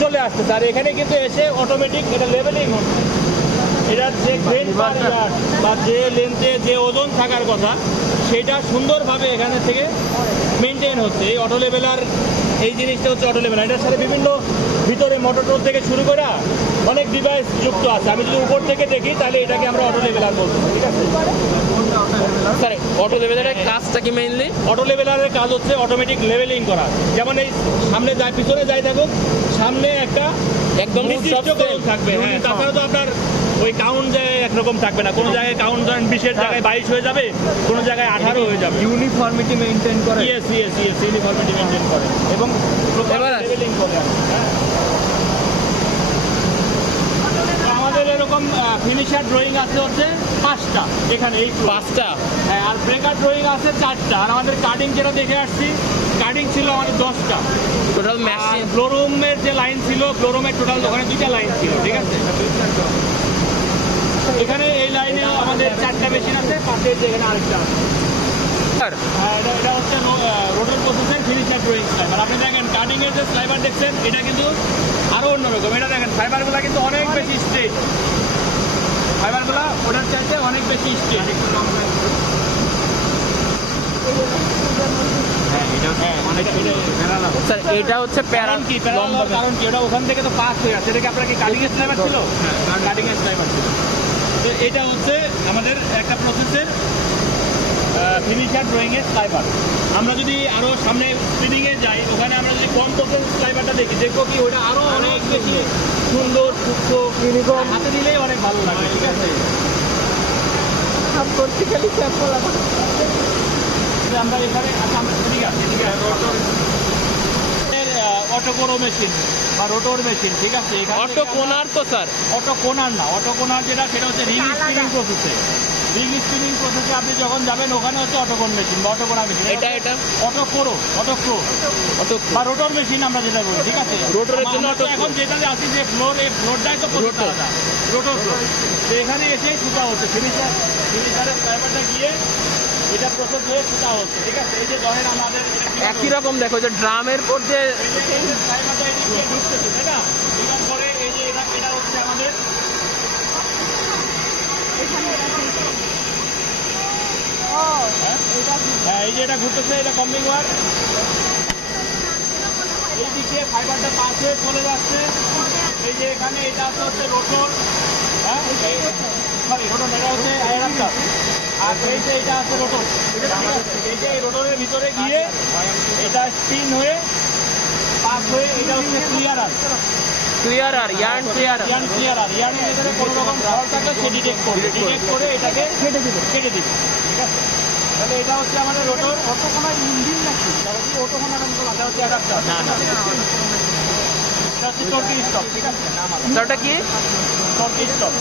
চলে আসছে। আর এখানে কিন্তু এসে অটোমেটিক এটা লেভেলিং হচ্ছে। এটার যে গ্রেন বা যে লেন্থে যে ওজন থাকার কথা, সেটা সুন্দরভাবে এখানে থেকে মেনটেন হচ্ছে। এই অটো লেভেলার এই জিনিসটা হচ্ছে অটো লেভেলার। এটার সাথে বিভিন্ন ভিতরে মোটর থেকে শুরু করে অনেক ডিভাইস যুক্ত আছে। আমি যদি উপর থেকে দেখি, তাহলে এটাকে আমরা অটো লেভেলার বলবো, ঠিক আছে। স্যার অটো লেভেলের কাজটা কি মেইনলি? অটো লেভেলারের কাজ হচ্ছে অটোমেটিক লেভেলিং করা। যেমন এই সামনে যায়, পিছনে যাই থাকুক, সামনে একটা একদম নির্দিষ্ট কোণ থাকবে। হ্যাঁ, তাছাড়া তো আপনার ওই কাউন্ট যে একরকম থাকবে না। কোনো জায়গায় কাউন্ট ধরেন 20-এর জায়গায় 22 হয়ে যাবে, কোনো জায়গায় 18 হয়ে যাবে। ইউনিফর্মিটি মেইনটেইন করে। ইয়েস ইউনিফর্মিটি মেনটেন করে এবং লেভেলিং করে। হ্যাঁ, আমাদের এরকম ফিনিশার ড্রয়িং আছে হচ্ছে 5টা এখানে, এই 5টা। হ্যাঁ, আর ব্রেকার ড্রয়িং আছে 4টা। আর আমাদের কাটিং যেটা দেখে আসছি, কাটিং ছিল আমাদের 10টা। টোটাল মেশিন ফ্লোরুমের যে লাইন ছিল, ফ্লোরুমের টোটাল ওখানে 2টা লাইন ছিল, ঠিক আছে। এখানে এই লাইনেও আমাদের 4টা মেশিন আছে, পাশে এখানে আরেকটা আছে। এটা হচ্ছে রোটার প্রসেসের ফিনিশার ড্রয়িং স্লাইবার। আপনি দেখেন কাটিং এর যে স্লাইবার দেখছেন, এটা কিন্তু আরো অন্যরকম। এটা দেখেন ফাইবারগুলো কিন্তু অনেক বেশি স্ট্রেট, ফাইবারগুলো ওটার চাইতে অনেক বেশি স্ট্রেট। স্যার এটা হচ্ছে প্যারা কি প্যারালাল, কারণ কি ওটা ওখান থেকে তো পাস হয়ে আছে। এটা কি আপনার কি কাটিং এর স্লাইবার ছিল? হ্যাঁ, কাটিং এর স্লাইবার ছিল। তো এটা হচ্ছে আমাদের একটা প্রসেসের ফিনিশার ড্রয়িং এর স্লাইবার। আমরা যদি আরো সামনে স্পিনিং এ যাই, ওখানে আমরা যদি কম প্রসেস স্লাইবারটা দেখি, দেখবো কি ওটা আরো অনেক বেশি সুন্দর, সূক্ষ্ম, হাতে দিলেই অনেক ভালো লাগে, ঠিক আছে। আমরা এখানে ঠিক আছে অটোকোরো মেশিন বা রোটর মেশিন, ঠিক আছে। অটো কোনার তো স্যার, অটো কোনার না, অটো কোনার যেটা, সেটা হচ্ছে রিং স্পিনিং প্রসেসে। রিং স্পিনিং প্রসেসে আপনি যখন যাবেন, ওখানে হচ্ছে অটোকোন মেশিন বা অটোকোনার মেশিন। এটা অটোক্রো অটো বা রোটর মেশিন আমরা যেটা বলি, ঠিক আছে। রোটরের জন্য আমরা তো এখন যেটাতে আছি যে ফ্লোর, এই ফ্লোরটাই তো রোটর ফ্লোর। তো এখানে এসেই সুতা হচ্ছে, ফিনিশারের স্লাইবারটা গিয়ে এটা প্রসেস হয়ে সুতা হচ্ছে, ঠিক আছে। এই যে ধরেন আমাদের একই রকম দেখো যে ড্রামের পর যে স্লাইবারটা এদিকে ঢুকতেছে, তাই না। এবার পরে এই যে এটা হচ্ছে আমাদের হ্যাঁ, এই যে এটা ঘুরতেছে, এটা কম্বিং ওয়ার। এইদিকে ফাইবারটা পাস হয়ে চলে যাচ্ছে। এই যে এখানে এটা হচ্ছে রোটর, হ্যাঁ সরি রোটর, এটা হচ্ছে অ্যাডাপ্টার। আর এই যে এটা আছে রোটর, এই যে রোটরের ভিতরে গিয়ে এটা স্পিন হয়ে পাস হয়ে এটা হচ্ছে ক্লিয়ারার। ক্লিয়ারার, ইয়ার্ন ক্লিয়ারার। ইয়ার্ন ক্লিয়ারার, ইয়ার্নের ভিতরে কোনো রকম ফল্ট থাকলে সে ডিটেক্ট করবে, ডিটেক্ট করে এটাকে কেটে দিবে, ঠিক আছে। তাহলে এটা হচ্ছে আমাদের রোটর। অটোকোনা ইঞ্জিন নাকি অটোকোনা এটা হচ্ছে অ্যাডাপ্টার, না না এটা হচ্ছে চর্কি স্টপ, ঠিক আছে। ওটা কি? চর্কি স্টপ।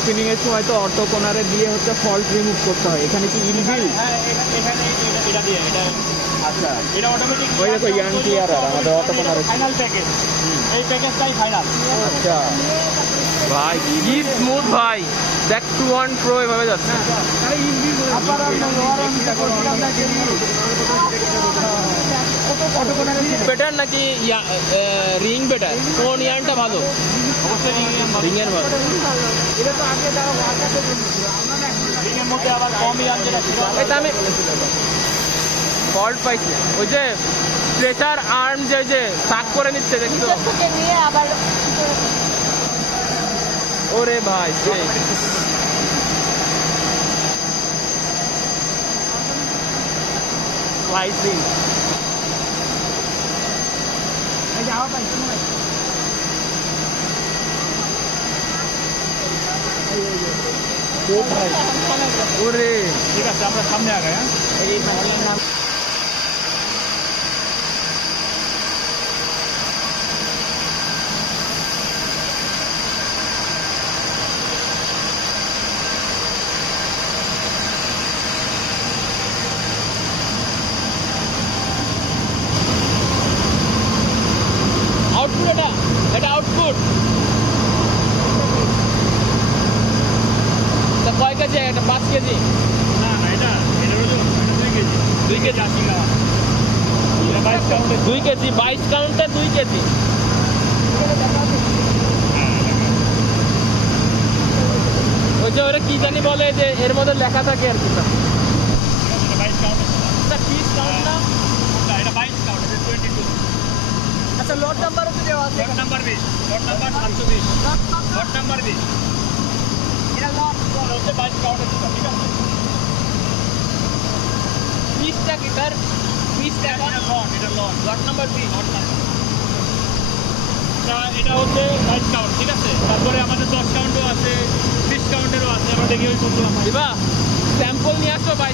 স্পিনিং এর সময় তো অটো কোনারে দিয়ে হচ্ছে ফল্ট রিমুভ করতে হয়, এখানে কি ইনবিল? হ্যাঁ, এখানে এটা দিয়ে এটা, আচ্ছা এটা অটোমেটিক। ওই দেখো ইয়ার্ন ক্লিয়ারার আমাদের অটো কোনারে। ফাইনাল প্যাকেজ, এই প্যাকেজটাই ফাইনাল। আচ্ছা ভাই কি স্মুথ ভাই, দেখ 2-1 প্রো এভাবে যাচ্ছে। বেটার নাকি রিং বেটার? কোন ইয়ার্নটা ভালো? অবশ্যই রিং এর ভালো। রিংয়ের মধ্যে আবার কম ইয়ার যেটা ছিল। এটা আমি ফল্ট পাইছি, ওই যে প্রেসার আর্ম যে সাক করে নিচ্ছে দেখছো? থেকে নিয়ে আবার ওরে ভাই সেই স্লাইসিং। ওরে ঠিক আছে, আমরা সামনে আগে। হ্যাঁ, আউটপুট এটা আউটপুট কয় কেজি? এটা 5 কেজি। না না, এটার ওজন 2 কেজি 80 গ্রাম। এটা 22 কাউন্টে 2 কেজি, 22 কাউন্টে 2 কেজি। ওই যে ওরা কি জানি বলে যে এর মধ্যে লেখা থাকে আর কি। 22 কাউন্টে এটা পিস কাউন্ট না? না, এটা 22 কাউন্ট, এটা 22। আচ্ছা লট নাম্বারও তো দেওয়া আছে। Lot number 20, lot number 720, lot number 20। এটা লট এটা হচ্ছে 22 কাউন্টে, ঠিক আছে। পিসটা কি তার? পিসটা এটা লট লট নাম্বার 20। Lot number. এটা হচ্ছে 22 কাউন্ট, ঠিক আছে। তারপরে আমাদের 10 কাউন্টও আছে, 20 কাউন্টেরও আছে। আমরা দেখি ওই করলাম। দিবা স্যাম্পল নিয়ে আসো ভাই।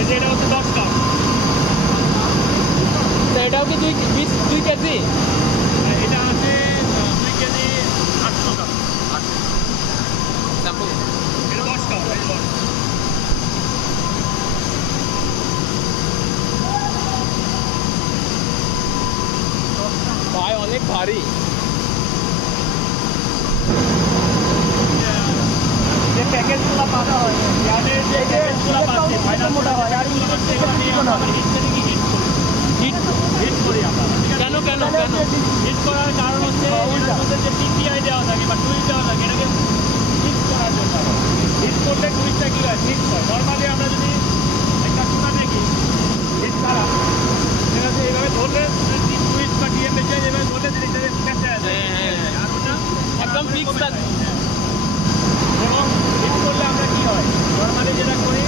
এই যে এটা হচ্ছে 10 কাউন্ট। তো এটাও কি 2 কেজি? এটা আছে 2 কেজি 800 গ্রাম। স্যাম্পল এটা 10 কাউন্ট, এই 10। ভাই অনেক ভারী। যে প্যাকেজগুলো পাওয়া হয়, ইয়ার্ডের যে প্যাকেজগুলো পাচ্ছি, ফাইনাল মোটা হয়, আর এগুলো নিয়ে আমরা হিট করি আমরা। কেন হিট করার কারণ হচ্ছে এটার মধ্যে যে টিপিআই দেওয়া থাকে বা টুইল দেওয়া থাকে, এটাকে হিট করার জন্য। হিট করলে টুইলটা কি হয়? ফিক্স হয়। নর্মালি আমরা যদি একটা টুকা দেখি হিট ছাড়া, ঠিক আছে, এইভাবে ধরলে টুইল বা ডিএমএসে এইভাবে ধরলে জিনিসটা কেটে যায়। আর ওটা একদম ফিক্স থাকে। এবং হিট করলে আমরা কি হয়, নর্মালি যেটা করি,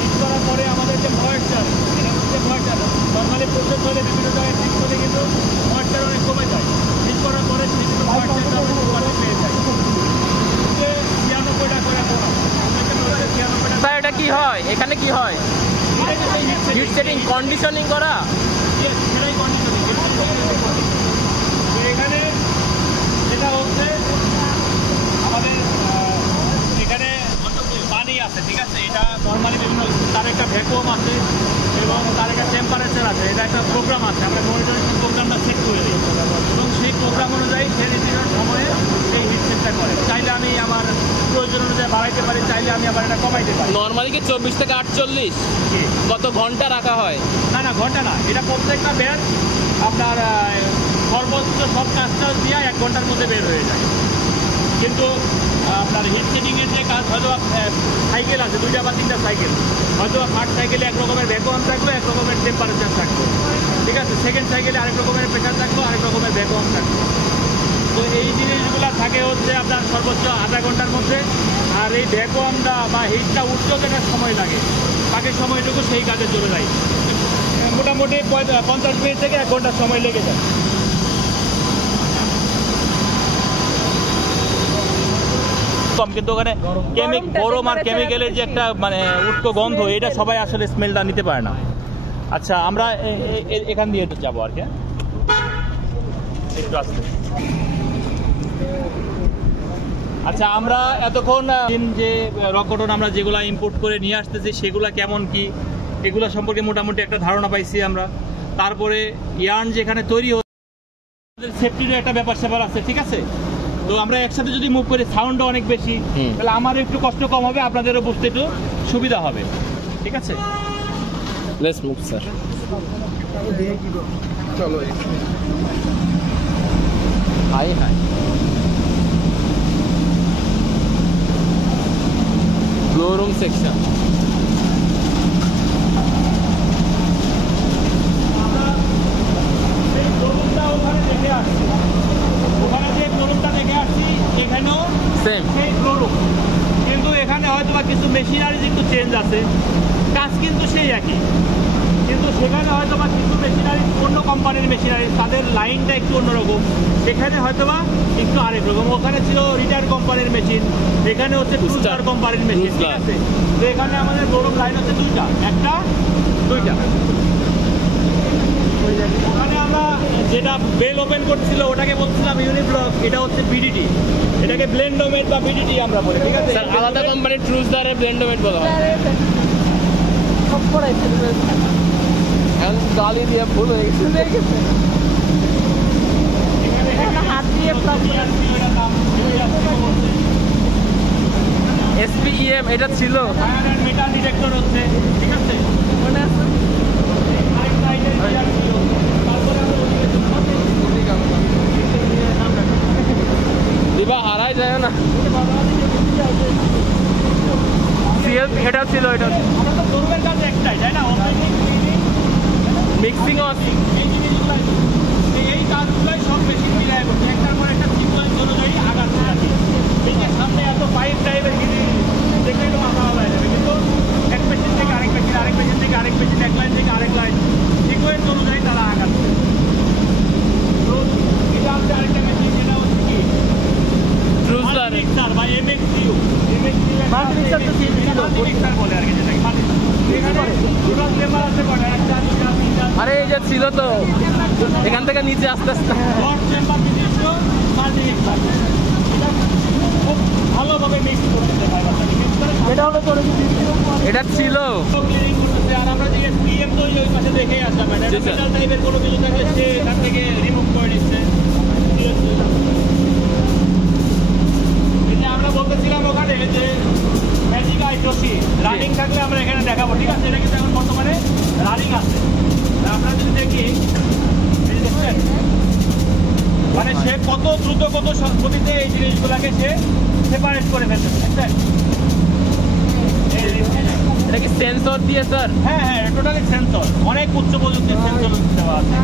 হিট করার পরে আমাদের যে ময়েশ্চার, এটা হচ্ছে ময়েশ্চার। নর্মালি প্রসেস হলে বিভিন্ন জায়গায় হিট করলে কিন্তু ময়েশ্চার অনেক কমে যায়। হিট করার পরে বিভিন্ন ময়েশ্চারটা আমরা প্রপারলি পেয়ে যাই। 96টা করে করা, 96টা। স্যার এটা কি হয়? এখানে কি হয়? হিট সেটিং কন্ডিশনিং করা? সেটাই কন্ডিশনিং। তো এখানে যেটা হচ্ছে আমাদের এখানে পানি আছে, ঠিক আছে। এটা নর্মালি বিভিন্ন তার একটা ভ্যাকুয়াম আছে এবং তার একটা টেম্পারেচার আছে। এটা একটা প্রোগ্রাম আছে, আমরা মনিটরিং প্রোগ্রামটা সেট করে দিই এবং সেই প্রোগ্রাম অনুযায়ী সেই নির্দিষ্ট সময়ে সেই হিট সেটটা করে। চাইলে আমি আমার প্রয়োজন অনুযায়ী বাড়াইতে পারি, চাইলে আমি আবার এটা কমাইতে পারি। নর্মালি কি 24 থেকে 48? কত ঘন্টা রাখা হয়? না না, ঘন্টা না, এটা প্রত্যেকটা ব্যাচ আপনার সর্বোচ্চ সব কাজটা দিয়ে 1 ঘন্টার মধ্যে বের হয়ে যায়। কিন্তু আপনার হিট সেটিংয়ের যে কাজ, হয়তো সাইকেল আছে 2টা বা 3টা সাইকেল, হয়তো ফার্স্ট সাইকেলে এক রকমের ভ্যাকুয়াম থাকলো, এক রকমের টেম্পারেচার থাকলো, ঠিক আছে। সেকেন্ড সাইকেলে আরেক রকমের প্রেশার থাকলো, আরেক রকমের ভ্যাকুয়াম থাকলো। তো এই জিনিসগুলো থাকে হচ্ছে আপনার সর্বোচ্চ আধা ঘন্টার মধ্যে, আর এই ভ্যাকুয়ামটা বা হিটটা উঠতেও যেটা সময় লাগে, বাকি সময়টুকু সেই কাজে চলে যায়। মোটামুটি 50 মিনিট থেকে 1 ঘন্টা সময় লেগে যায়। কিন্তু ওখানে গরম আর কেমিক্যালের যে একটা মানে উটকো গন্ধ, এটা সবাই আসলে স্মেলটা নিতে পারে না। আচ্ছা, আমরা এখান দিয়ে যাবো আর কি, একটু আসতে। আচ্ছা, আমরা এতক্ষণ যে রকটন আমরা যেগুলা ইম্পোর্ট করে নিয়ে আসতেছি সেগুলা কেমন কি এগুলো সম্পর্কে মোটামুটি একটা ধারণা পাইছি আমরা। তারপরে ইয়ার্ন যেখানে তৈরি হচ্ছে সেফটিরও একটা ব্যাপার স্যাপার আছে, ঠিক আছে? তো আমরা একসাথে যদি মুভ করি সাউন্ডও অনেক বেশি, তাহলে আমারও একটু কষ্ট কম হবে, আপনাদেরও বুঝতে একটু সুবিধা হবে, ঠিক আছে? Let's move sir. চলো। Hi hi blow room section. ওখানে যে শোরুমটা দেখে আসছি এখানেও সেম সেই শোরুম, কিন্তু এখানে হয়তো বা কিছু মেশিনারিজ একটু চেঞ্জ আছে, কাজ কিন্তু সেই একই, কিন্তু সেখানে হয়তো বা কিছু মেশিনারি অন্য কোম্পানির মেশিনারি, তাদের লাইনটা একটু অন্যরকম, সেখানে হয়তো বা একটু আরেক রকম। ওখানে ছিল রিটায়ার কোম্পানির মেশিন, এখানে হচ্ছে টুস্টার কোম্পানির মেশিন, ঠিক আছে? তো এখানে আমাদের শোরুম লাইন হচ্ছে দুইটা, একটা দুইটা। ওখানে আমরা যেটা বেল ওপেন করছিল ওটাকে বলছিলাম ইউনিব্লক, এটা হচ্ছে বিডিটি, এটাকে ব্লেন্ডোমেট বা বিডিটি আমরা বলি, ঠিক আছে? আলাদা কোম্পানির ট্রুজদারের ব্লেন্ডোমেট বলা হয়। এখন গালি দিয়ে ভুল হয়ে গেছে। হাত দিয়ে SPEM এটা ছিল, মেটাল ডিটেক্টর হচ্ছে, ঠিক আছে? মনে আছে দিবা হারাই যায় না। সিএল এটা ছিল, এটা আমরা তো শোরুমের কাছে একটাই, তাই না? মিক্সিংও আছে। এই কাজগুলোই সব মেশিন মিলাই করছে, একটার পর একটা সিকোয়েন্স অনুযায়ী আগাচ্ছে আর কি। এই যে সামনে এত পাইপ টাইপের জিনিস দেখলে একটু মাথা হয়ে যাবে, কিন্তু এক মেশিন থেকে আরেক মেশিন, আরেক মেশিন থেকে আরেক মেশিন, এক লাইন থেকে আরেক লাইন, সিকোয়েন্স অনুযায়ী তারা আগাচ্ছে। তো এটা হচ্ছে আরেকটা মেশিন, যেটা হচ্ছে কি ট্রুজদার মিক্সার বা MXCU। মাল্টিমিক্সার তো মাল্টিমিক্সার বলে আর কি, যেটাকে এখানে টোটাল লেবার আছে কয়টা? একটা, দুইটা, তিনটা। আরে এই যে ছিল তো, এখান থেকে নিচে আস্তে আস্তে ডট চেম্বার বিশিষ্ট মাল্টিমিক্সার, এটা খুব ভালোভাবে মিক্স করতেছে ফাইবারটাকে, মিক্স করে এটা হলো তোর এটা ছিল। ক্লিনিং করতেছে। আর আমরা যে SPM তো ওই পাশে দেখেই আসলাম, এটা জি, স্যার। মেটাল টাইপের কোনো কিছু থাকলে সে এখান থেকে রিমুভ করে দিচ্ছে। এই যে আমরা বলতেছিলাম ওখানে যে ম্যাজিক আইটোসি রানিং থাকলে আমরা এখানে দেখাবো, ঠিক আছে? এটা কিন্তু এখন বর্তমানে রানিং আছে। আমরা যদি দেখি, এই যে দেখছেন, মানে সে কত দ্রুত কত গতিতে এই জিনিসগুলোকে সে সেপারেট করে ফেলতেছে, দেখছেন? এটা কি সেন্সর দিয়ে স্যার? হ্যাঁ হ্যাঁ, টোটালি সেন্সর, অনেক উচ্চ প্রযুক্তির সেন্সর দেওয়া আছে।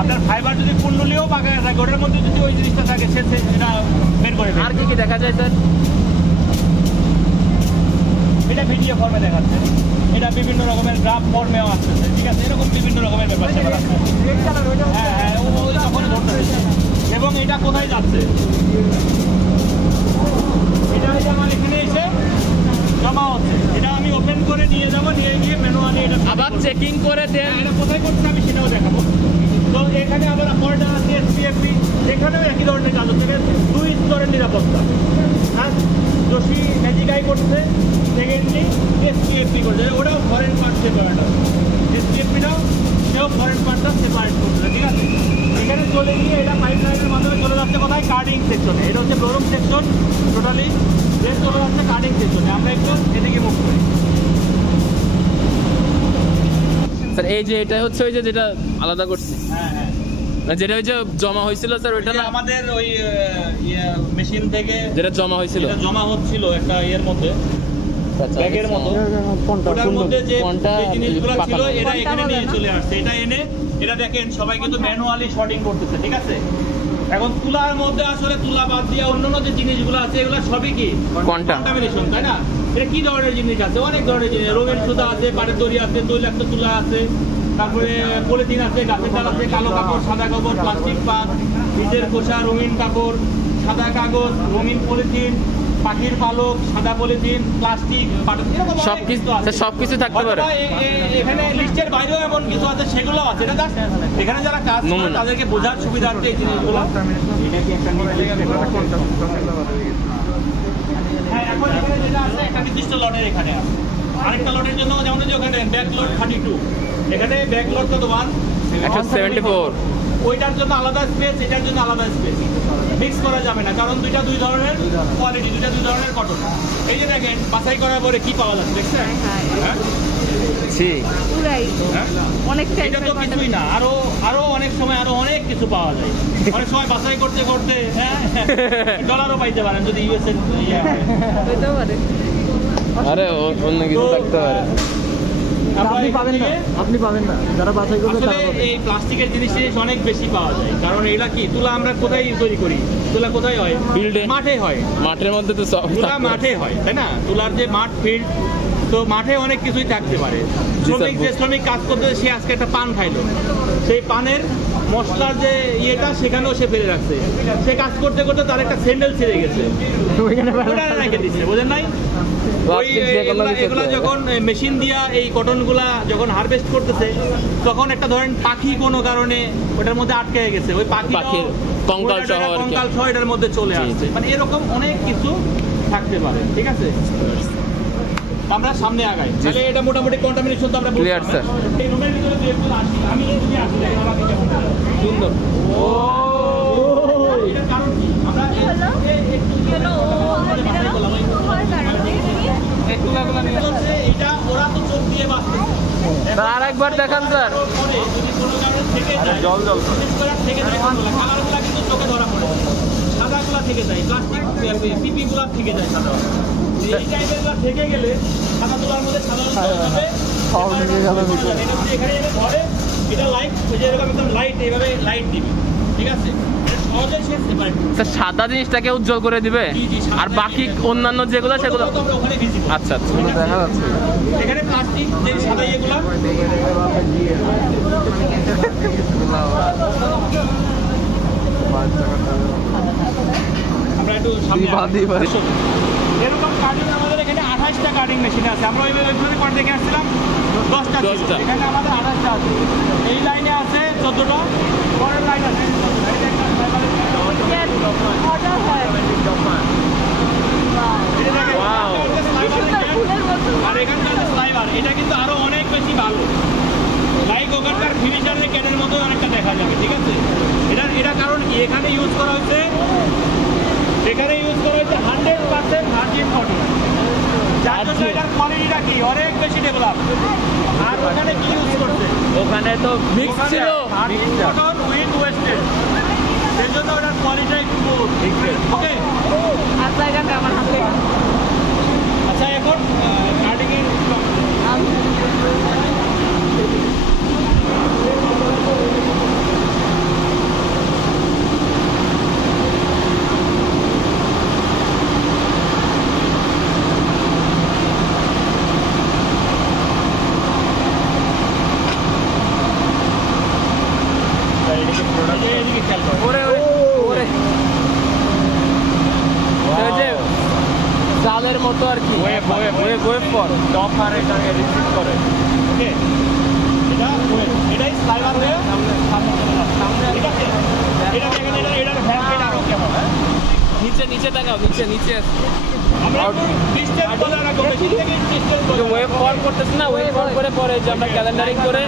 আপনার ফাইবার যদি কুণ্ডলিও বাঁকা থাকে, ওটার মধ্যে যদি ওই জিনিসটা থাকে, সে এটা বের করে আর কি কি দেখা যায় স্যার? এটা ভিডিও ফর্মে দেখাচ্ছে, এটা বিভিন্ন রকমের গ্রাফ ফর্মেও আসতেছে, ঠিক আছে? এরকম বিভিন্ন রকমের ব্যাপার স্যাপার আছে। হ্যাঁ হ্যাঁ, ওই তখন ধরতেছে। এবং এটা কোথায় যাচ্ছে, এটা হচ্ছে আমার এখানে এসে জমা হচ্ছে, এটা আমি ওপেন করে নিয়ে যাবো, নিয়ে গিয়ে ম্যানুয়ালি এটা আবার চেকিং করে দেন। এটা কোথায় করছে আমি সেটাও দেখাবো। তো এখানে আবার পর্দা আছে, SPFP, এখানেও একই ধরনের কাজ হচ্ছে, 2 স্তরের নিরাপত্তা। হ্যাঁ, যোশী ম্যাজিকাই করছে, সেকেন্ডলি SPFP করছে, ওটাও ফরেন পার্ট সেপারেট আছে। SPFPটাও সেও ফরেন পার্টটা সেপারেট করছে, ঠিক আছে? এখানে চলে গিয়ে এটা পাইপ লাইনের মাধ্যমে চলে যাচ্ছে কোথায়? কার্ডিং সেকশনে। এটা হচ্ছে ব্লোরুম সেকশন, টোটালি দেশ চলে যাচ্ছে কার্ডিং সেকশনে। আমরা একটু এদিকে মুভ করি। স্যার এই যে এটা হচ্ছে ওই যে যেটা আলাদা করছি, হ্যাঁ হ্যাঁ, মানে যেটা ওই যে জমা হয়েছিল স্যার, ওইটা এটা না আমাদের ওই মেশিন থেকে যেটা জমা হয়েছিল। এটা জমা হচ্ছিল একটা ইয়ের মধ্যে, ব্যাগের মতো, ওটার মধ্যে যে জিনিসগুলো ছিল এরা এখানে নিয়ে চলে আসছে। এটা এনে, এটা দেখেন সবাই কিন্তু ম্যানুয়ালি শর্টিং করতেছে, ঠিক আছে? এখন তুলার মধ্যে আসলে তুলা বাদ দিয়ে অন্যান্য যে জিনিসগুলো আছে এগুলো সবই কি কন্টামিনেশন, তাই না? এটা কি ধরনের জিনিস আছে? অনেক ধরনের জিনিস, রঙিন সুতা আছে, পাটের দড়ি আছে, তৈলাক্ত তুলা আছে, তারপরে পলিথিন আছে, গাছের ডাল আছে, কালো কাপড়, সাদা কাপড়, প্লাস্টিক পাত, বীজের খোসা, রঙিন কাপড়, সাদা কাগজ, রঙিন পলিথিন, পাখির পালক, সাদা পলিথিন, প্লাস্টিক, সবকিছু থাকতে পারে। এখানে লিস্টের বাইরেও এমন কিছু আছে, সেগুলো আছে। এটা জাস্ট এখানে যারা কাজ করে তাদেরকে বোঝার সুবিধার্থে এই জিনিসগুলো। হ্যাঁ, এখন এখানে যেটা আছে একটা নির্দিষ্ট লটের এখানে আছে। আরেকটা লটের জন্য যেমন যে ওখানে ব্যাক লট 32, এখানে ব্যাক লট কত 174, ওইটার জন্য আলাদা স্পেস, এটার জন্য আলাদা স্পেস, মিক্স করা যাবে না, কারণ দুইটা দুই ধরনের কোয়ালিটি, দুইটা দুই ধরনের কটন। এই যে দেখেন বাছাই করার পরে কি পাওয়া যাচ্ছে, দেখছেন? হ্যাঁ, এটা তো কিছুই না, আরো অনেক সময় আরো অনেক কিছু পাওয়া যায়। অনেক সময় বাছাই করতে করতে ডলারও পাইতে পারেন যদি ইউএস এর আরে অন্য কিছু থাকতে পারে। আপনি পাবেন না, যারা বাছাই করবে আসলে এই প্লাস্টিকের জিনিস অনেক বেশি পাওয়া যায়, কারণ এটা কি তুলা আমরা কোথায় তৈরি করি? তুলা কোথায় হয়? ফিল্ডে, মাঠে হয়। মাঠের মধ্যে তো সব তুলা মাঠে হয়, তাই না? তুলার যে মাঠ, ফিল্ড, তো মাঠে অনেক কিছুই থাকতে পারে। শ্রমিক কাজ করতে, সে আজকে একটা পান খাইলো, সেই পানের মশলার যে ইয়েটা সেখানেও সে ফেলে রাখছে। সে কাজ করতে করতে তার একটা স্যান্ডেল ছিঁড়ে গেছে, ওটা রেখে দিচ্ছে, বোঝেন নাই? এগুলা যখন মেশিন দিয়া এই কটনগুলা যখন হারভেস্ট করতেছে, তখন একটা ধরেন পাখি কোনো কারণে ওটার মধ্যে আটকে গেছে, ওই পাখির কঙ্কাল সহ এটার মধ্যে চলে আসছে। মানে এরকম অনেক কিছু থাকতে পারে, ঠিক আছে? আমরা সামনে আগাই, তাহলে এটা মোটামুটি কন্টামিনেশন তো আমরা ক্লিয়ার স্যার। এই রুমের ভিতরে যে আসি, আমি এদিকে আসি, সুন্দর। ও এটার কারণ কি? আমরা এটা ওরা তো চোখ দিয়ে বাঁচতেছে। আর একবার দেখান স্যার। যদি কোনো কারণে থেকে যায়, জল থেকে যায়, কালারগুলা কিন্তু চোখে ধরা পড়ে, সাদাগুলা থেকে যায়, প্লাস্টিক পিপিগুলা থেকে যায়, সাদা এই টাইপের থেকে গেলে সাদা তোলার মধ্যে সাধারণত এখানে ধরে, এটা লাইট, যেরকম একদম লাইট, এইভাবে লাইট দিবে, ঠিক আছে? সাদা জিনিসটাকে উজ্জ্বল করে দিবে, আর বাকি অন্যান্য যেগুলো সেগুলো আচ্ছা আচ্ছা দেখা যাচ্ছে। এখানে প্লাস্টিক যে সাদা এগুলো আমরা একটু সামনে এরকম কাটিং আমাদের এখানে 28টা কাটিং মেশিন আছে। আমরা ওইভাবে করে দেখে আসছিলাম 10টা, এখানে আমাদের 28টা আছে। এই লাইনে আছে 14টা, পরের লাইন আছে আর এখানকার স্লাইভার, এটা কিন্তু আরো অনেক বেশি ভালো, লাইক ওখানকার ফিনিশারের ক্যানের মতো অনেকটা দেখা যাবে, ঠিক আছে? এটা কারণ কি? এখানে ইউজ করা হয়েছে 100% ভার্জিন কটন, যার জন্য এটার কোয়ালিটিটা কি অনেক বেশি ডেভেলপ। আর ওখানে কি ইউজ করছে? ওখানে তো মিক্স ছিল, ভার্জিন কটন উইথ ওয়েস্টেড, এর জন্য ওটার কোয়ালিটি একটু ওকে। আচ্ছা, এখন কাটিং এর জালের মতো আর কি, ওয়েভ পর ডফার এটাকে রিসিভ করে। ওকে, এটাই স্লাইভার হয়ে সামনে, ঠিক আছে? এটা দেখেন, এটার ভ্যাপেট আরো কেমন, নিচে তাকাও, নিচে আমরা ডিসটেন্স বলে রাখবো, মেশিন থেকে ডিসটেন্স বলে ওয়েভ ফর করতেছ না, ওয়েভ ফর করে পরে যে আমরা ক্যালেন্ডারিং করে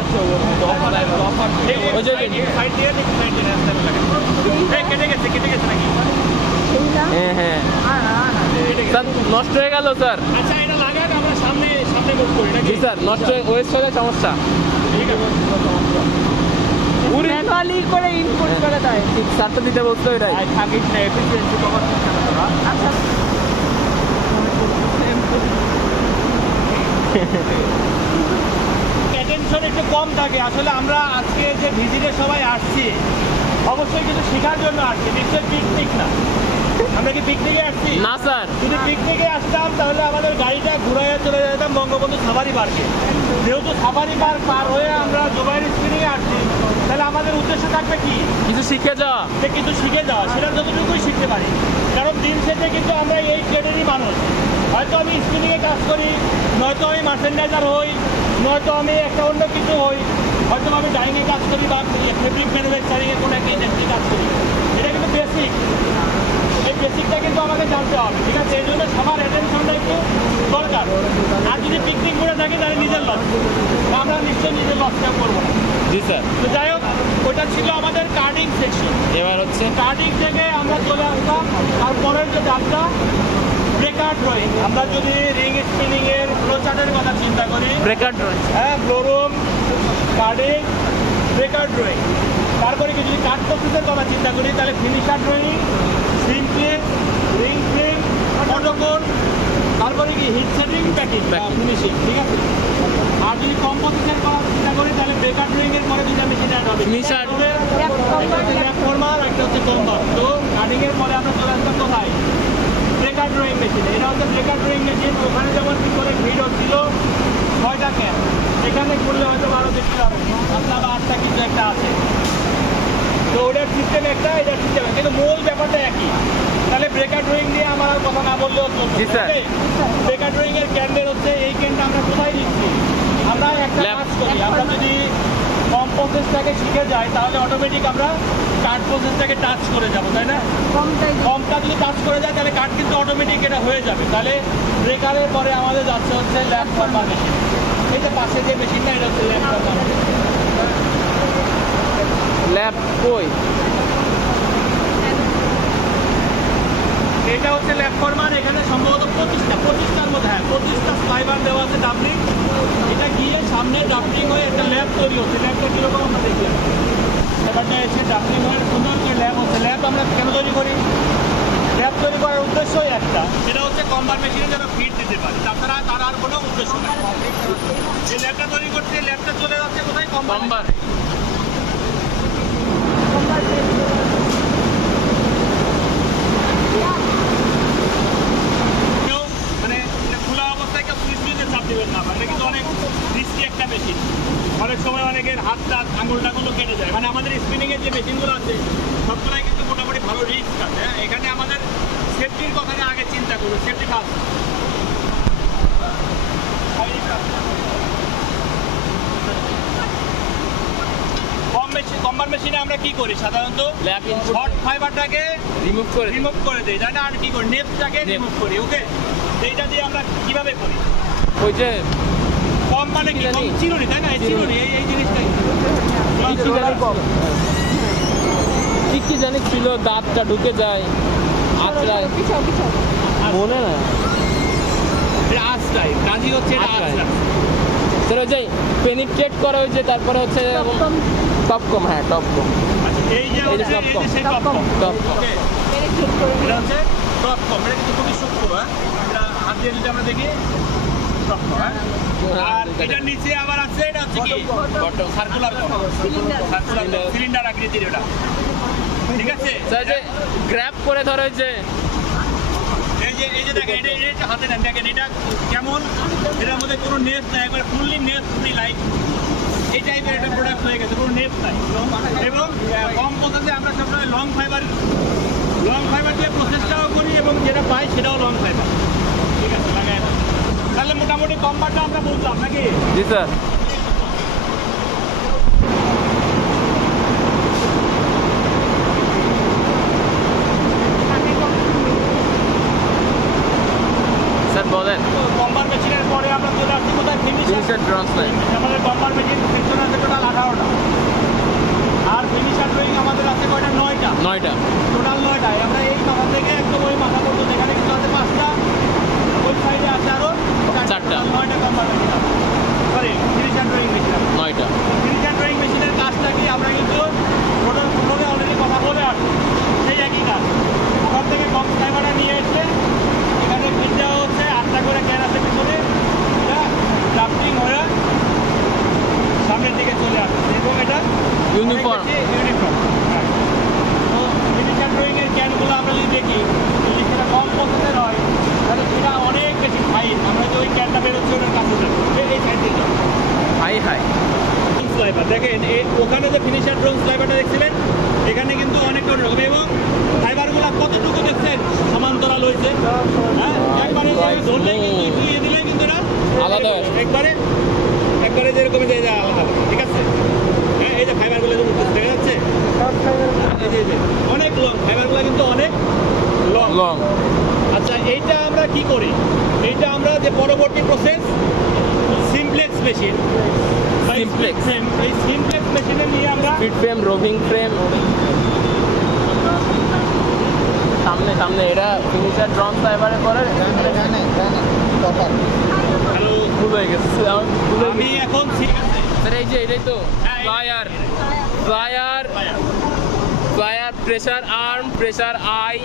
ওই যে সাইড দিয়ে কেটে গেছে নাকি? হ্যাঁ স্যার, নষ্ট হয়ে গেল স্যার। আচ্ছা, এটা লাগান, আমরা সামনে মুভ করি নাকি? জি স্যার, নষ্ট ওয়েস্ট হলে সমস্যা, ঠিক আছে? ম্যানুয়ালি করে ইনপুট করে দেয়, স্যারটা দিতে বলতো এটাই থাকিস না, এফিসিয়েন্সি কমার চেষ্টা করো। আচ্ছা অ্যাটেনশন একটু কম থাকে। আসলে আমরা আজকে যে ভিজিটে সবাই আসছি, অবশ্যই কিছু শেখার জন্য আসছি, নিশ্চয়ই পিকনিক না। আমরা কি পিকনিকে আসছি? না স্যার, যদি পিকনিকে আসতাম তাহলে আমাদের গাড়িটা ঘুরাইয়া চলে যেতাম বঙ্গবন্ধু সাফারি পার্কে। যেহেতু সাফারি পার্ক পার হয়ে আমরা জুবাইর স্পিনিংয়ে আসছি, তাহলে আমাদের উদ্দেশ্য থাকবে কি? কিছু শিখে যাওয়া। যে কিছু শিখে যাওয়া, সেটা যতটুকুই শিখতে পারি। কারণ দিন শেষে কিন্তু আমরা এই ট্রেডেরই মানুষ। হয়তো আমি স্পিনিংয়ে কাজ করি, নয়তো আমি মার্চেন্ডাইজার হই, নয়তো আমি একটা অন্য কিছু হই, হয়তো আমি ডাইনিংয়ে কাজ করি বা ফেব্রিক ম্যানুফ্যাকচারিংয়ে কোনো একটা ইন্ডাস্ট্রি কাজ করি। এটা কিন্তু বেসিক, এই বেসিকটা কিন্তু আমাকে জানতে হবে, ঠিক আছে? এই জন্য সবার অ্যাটেনশনটা একটু দরকার। আর যদি পিকনিক করে থাকি তাহলে নিজের লস, আমরা নিশ্চয়ই নিজের লসটা করবো না। জি স্যার। তো যাই হোক, ওটা ছিল আমাদের কার্ডিং সেকশন। এবার হচ্ছে কার্ডিং থেকে আমরা চলে আসলাম তারপরের যে ধাপটা ব্রেকার ড্রয়িং। আমরা যদি রিং স্পিনিং এর ফ্লোচার্টের কথা চিন্তা করি, ব্রেকার ড্রয়িং, হ্যাঁ, ফ্লোরুম, কার্ডিং, ব্রেকার ড্রয়িং। তারপরে কি যদি কাট প্রসেসের কথা চিন্তা করি তাহলে ফিনিশার ড্রয়িং, সিম ক্লিপ, রিং ফিল, ফটোকোন, তারপরে কি হিট সেটিং, প্যাকিং, ফিনিশিং, ঠিক আছে? আর যদি কম্পোজিশন করার চিন্তা করি তাহলে ব্রেকার ড্রয়িং এর পরে দুটা মেশিন অ্যাড হবে, ফিনিশার, ল্যাপফর্মার, একটা হচ্ছে কম্বার। তো কাটিং এর পরে আমরা চলে আসলাম কোথায়? Breaker drawing machine. এটা হচ্ছে ব্রেকার ড্রয়িং মেশিন। ওখানে যেমন কি করে ভিড় হচ্ছিল 6টা ক্যান, এখানে করলে হয়তো 12 দেখতে হবে, 7টা বা 8টা কিছু একটা আছে। তো ওটার সিস্টেম একটা, এটার সিস্টেম, কিন্তু মূল ব্যাপারটা একই। তাহলে ব্রেকার ড্রয়িং নিয়ে আমার আর কথা না বললেও চলবে। জি স্যার। ব্রেকার ড্রয়িং এর ক্যান্ডেল হচ্ছে এই ক্যানটা আমরা কোথায় দিচ্ছি? আমরা একটা কাজ করি, আমরা যদি কম প্রসেসটাকে শিখে যাই তাহলে অটোমেটিক আমরা কাট প্রসেসটাকে টাচ করে যাবো, তাই না? কমটা যদি টাচ করে যায় তাহলে কাট কিন্তু অটোমেটিক এটা হয়ে যাবে। তাহলে ব্রেকারের পরে আমাদের যাচ্ছে হচ্ছে ল্যাপ ফর্মার মেশিন। এই যে পাশে যে মেশিনটা, এটা হচ্ছে ল্যাপ ফর্মার মেশিন। ল্যাব কই? এটা হচ্ছে ল্যাপ ফর্মার। এখানে সম্ভবত 25টার মধ্যে, হ্যাঁ 25টা স্লাইবার দেওয়া আছে ডাবলিং। এটা গিয়ে সামনে ডাবলিং হয়ে একটা ল্যাব তৈরি হচ্ছে। ল্যাবটা কীরকম আমরা দেখি, ব্যাপারটা এসে ডাবলিং হয়ে সুন্দর করে ল্যাব হচ্ছে। ল্যাব আমরা কেন তৈরি করি? ল্যাব তৈরি করার উদ্দেশ্যই একটা, সেটা হচ্ছে কম্বার মেশিনে যেন ফিট দিতে পারি, তাছাড়া তার আর কোনো উদ্দেশ্য নেই। যে ল্যাবটা তৈরি করছে, ল্যাবটা চলে যাচ্ছে কোথায়? কম্বার। মানে খোলা অবস্থায় কেউ সুইচ দিতে চাপ দেবেন না, এটা কিন্তু অনেক রিস্কি একটা মেশিন। অনেক সময় অনেকের হাত টাত আঙুলটাগুলো কেটে যায়। মানে আমাদের স্পিনিং এর যে মেশিনগুলো আছে সবগুলাই কিন্তু মোটামুটি ভালো রিস্ক আছে। হ্যাঁ, এখানে আমাদের সেফটির কথাটা আগে চিন্তা করবো, সেফটি ফার্স্ট। কম্বার মেশিনে আমরা কি করি সাধারণত? ল্যাব ইনপুট শর্ট ফাইবারটাকে রিমুভ করে দিই, তাই না? আর কি করি? নেপটাকে রিমুভ করি। ওকে, এইটা দিয়ে আমরা কিভাবে করি? ওই যে কম মানে কি? কম চিরুনি, তাই না? এই চিরুনি, এই জিনিসটাই কি কি জানি ছিল, দাঁতটা ঢুকে যায় আঁচড়ায়, মনে না আঁচড়াই কাজই হচ্ছে এটা আঁচড়া। স্যার ওই যে পেনিট্রেট করা হয়েছে, তারপরে হচ্ছে টপকম। হ্যাঁ, টপকম। এই যে হচ্ছে টপকম, সেই টপকম। টপকম। ওকে, এটা হচ্ছে টপকম। এটা কিন্তু খুবই সূক্ষ্ম। হ্যাঁ, এটা হাত দিয়ে যদি আমরা দেখি টপকম। হ্যাঁ, আর এটার নিচে আবার আছে, এটা হচ্ছে কি? সার্কুলার সিলিন্ডার আকৃতির এটা, ঠিক আছে? স্যার যে গ্র্যাব করে ধরা হয়েছে, এই যে দেখেন, এটা হাতে নেন, দেখেন এটা কেমন। এটার মধ্যে কোনো নেস্ট নাই, একবারে ফুললি নেস্ট ফ্রি, লাইক এই টাইপের একটা প্রোডাক্ট হয়ে গেছে, কোনো নেস্ট নাই। এবং কম প্রসেসে আমরা সবসময় লং ফাইবার দিয়ে প্রসেসটাও করি এবং যেটা পাই সেটাও লং ফাইবার। ঠিক আছে, লাগাই না। তাহলে মোটামুটি কম্বারটা আমরা বুঝলাম নাকি? জি স্যার। স্যার বলেন। কম্বার মেশিনের পরে আমরা চলে আসছি কোথায়? Finisher drawing line. আমাদের কম্বার মেশিন সেকশন আছে টোটাল 18টা, আর ফিনিশার ড্রয়িং আমাদের আছে কয়টা? 9টা। টোটাল 9টায় আমরা এই মাথা থেকে একদম ওই মাথা পর্যন্ত, এখানে কিছু আছে 5টা, ওই সাইডে আছে আরো 4টা। 9টা কম্বার মেশিন আছে, সরি ফিনিশার ড্রয়িং মেশিন আছে 9টা। ফিনিশার ড্রয়িং মেশিনের কাজটা কি? আমরা কিন্তু টোটাল ফ্লোরে অলরেডি কথা বলে আসছি, সেই একই কাজ। ওখান থেকে কম ফাইবারটা নিয়ে এসে এখানে ফিট দেওয়া হচ্ছে, 8টা করে ক্যান আছে পিছনে, ড্রাফটিং হয়ে সামনের দিকে চলে আসছে এবং এটা ইউনিফর্ম। হ্যাঁ বের হচ্ছে ওটার কাছে যাবে এই সাইড দিয়ে যাবে। হাই হাই স্লাইবার দেখেন ওখানে যে ফিনিশার ড্রোন স্লাইবারটা দেখছিলেন এখানে কিন্তু অনেকটা অন্যরকম এবং ফাইবারগুলো কতটুকু দেখছেন সমান্তরাল হয়েছে হ্যাঁ একবারে ধরলে কিন্তু একটু ইয়ে দিলে কিন্তু এটা আলাদা হয়। একবারে যেরকম যে আলাদা ঠিক আছে হ্যাঁ এই যে ফাইবারগুলো যে উঠতেছে দেখা যাচ্ছে এই যে অনেক লং ফাইবারগুলো কিন্তু অনেক লং লং আচ্ছা এইটা আমরা কি করি এইটা আমরা যে পরবর্তী প্রসেস সিমপ্লেক্স মেশিন Simplex। এই সিমপ্লেক্স মেশিনে নিয়ে আমরা স্পিড ফ্রেম রোভিং ফ্রেম সামনে সামনে এটা ফিনিশার ড্রোন সাইবারে করে হ্যালো ভুল হয়ে গেছে আমি এখন ঠিক আছে স্যার এই যে এটাই তো হ্যাঁ, flyer flyer flyer pressure arm pressure I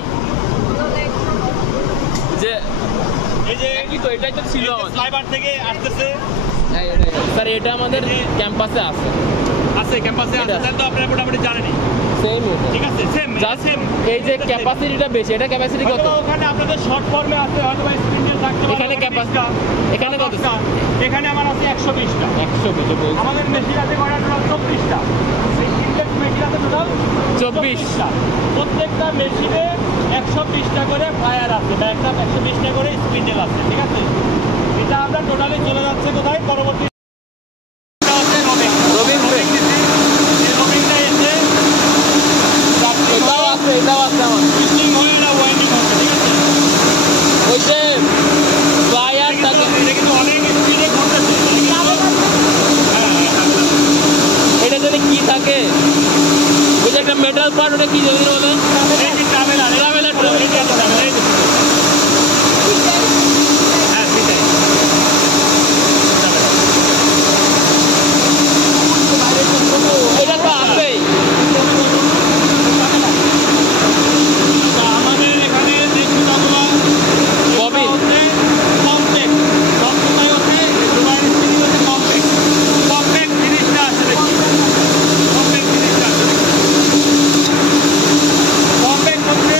যে এই যে কি তো এটাই তো ছিল স্লাইবার থেকে আসতেছে স্যার এটা আমাদের ক্যাম্পাসে আছে আছে ক্যাম্পাসে আছে তাহলে তো আপনারা মোটামুটি জানেনই সেম ঠিক আছে সেম জাস্ট সেম এই যে ক্যাপাসিটিটা বেশি এটা ক্যাপাসিটি কত ওখানে আপনাদের শর্ট ফর্মে আছে হয়তো স্প্রিন্টের থাকতে পারে এখানে ক্যাপাসিটি এখানে কত এখানে আমার আছে 120টা 120 বলছি আমাদের মেশিন আছে কয়টা টোটাল 24টা এই ইনডেক্স মেশিন আছে টোটাল 24টা প্রত্যেকটা মেশিনে 120টা করে ফায়ার আছে বা একটা 120টা করে স্পিন্ডেল আছে ঠিক আছে এটা আমরা টোটালি চলে যাচ্ছে কোথায় পরবর্তী রবিন ফ্রেম এই রবিংটা এসে এটাও আছে আমার সুইচিং হয়ে না ওয়াইন্ডিং হচ্ছে ঠিক আছে ওই যে ফ্লায়ার থাকে এটা কিন্তু অনেক স্পিডে ঘুরতেছে এটা যদি কি থাকে ওই যে একটা মেটাল পার্ট ওটা কি যদি বলে ট্রাভেলার হ্যাঁ সেটাই এটা তো আছেই আমাদের এখানে যে জুতাগুলো ববিন কমপ্লেক্স সব জুতাই হচ্ছে দুবাইয়ের স্পিনিং হচ্ছে কমপ্লেক্স জিনিসটা আছে দেখি কমপ্লেক্স জিনিসটা আছে কমপ্লেক্স হচ্ছে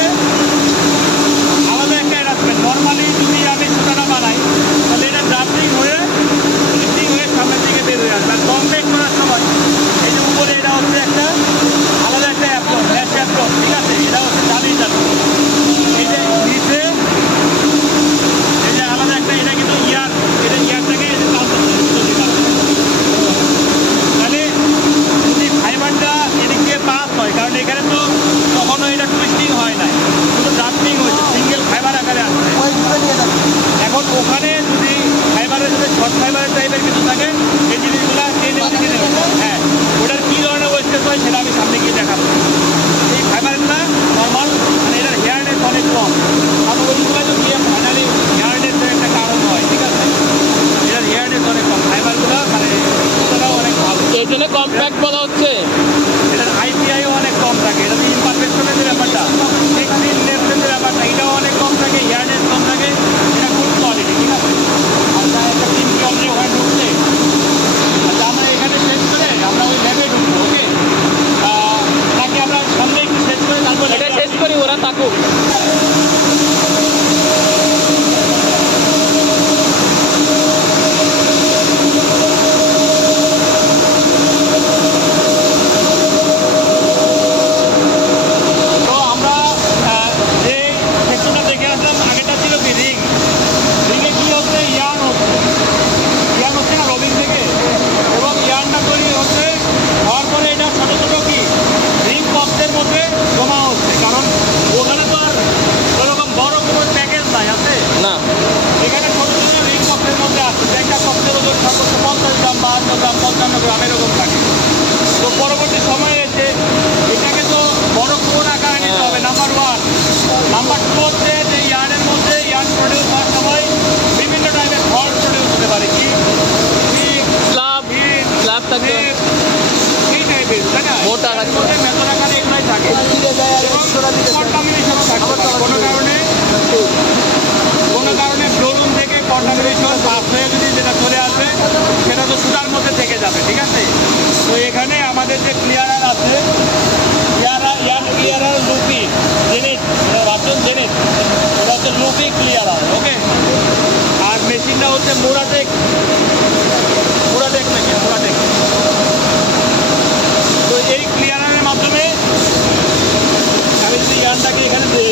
ইয়ানটাকে এখানে দেই,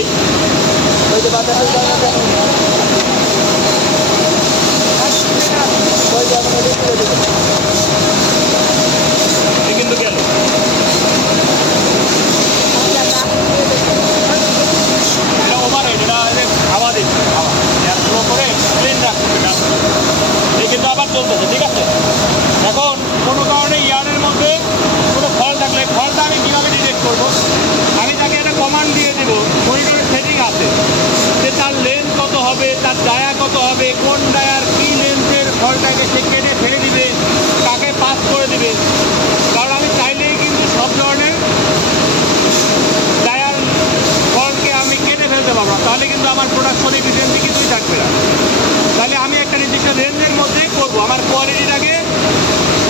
ওই যে বাতাসের জায়গা কেমন? ওই যে এখন ওটা তুলে দেবে। এ কিন্তু গেল। এটা ওভারহেড, এটা হাওয়া দিচ্ছে, হাওয়া এয়ার ফ্লো করে ক্লিন রাখছে এটা। এই কিন্তু আবার চলতেছে, ঠিক আছে। এখন কোনো কারণে ইয়ার্ডের মধ্যে কোনো ফল থাকলে ফলটা আমি কীভাবে ডিটেক্ট করবো? আমি তাকে একটা কমান্ড দিয়ে দেবো, মনিটরের সেটিং আছে, যে তার লেন্থ কত হবে, তার ডায়া কত হবে, কোন ডায়ার কী লেন্থের ফলটাকে সে কেটে ফেলে দিবে, তাকে পাস করে দিবে। কারণ আমি চাইলেই কিন্তু সব ধরনের ডায়ার ফলকে আমি কেটে ফেলতে পারবো না, তাহলে কিন্তু আমার প্রোডাকশন এফিসিয়েন্সি কিছুই থাকবে না। তাহলে আমি একটা নির্দিষ্ট রেঞ্জের মধ্যেই করবো, আমার কোয়ালিটিটাকে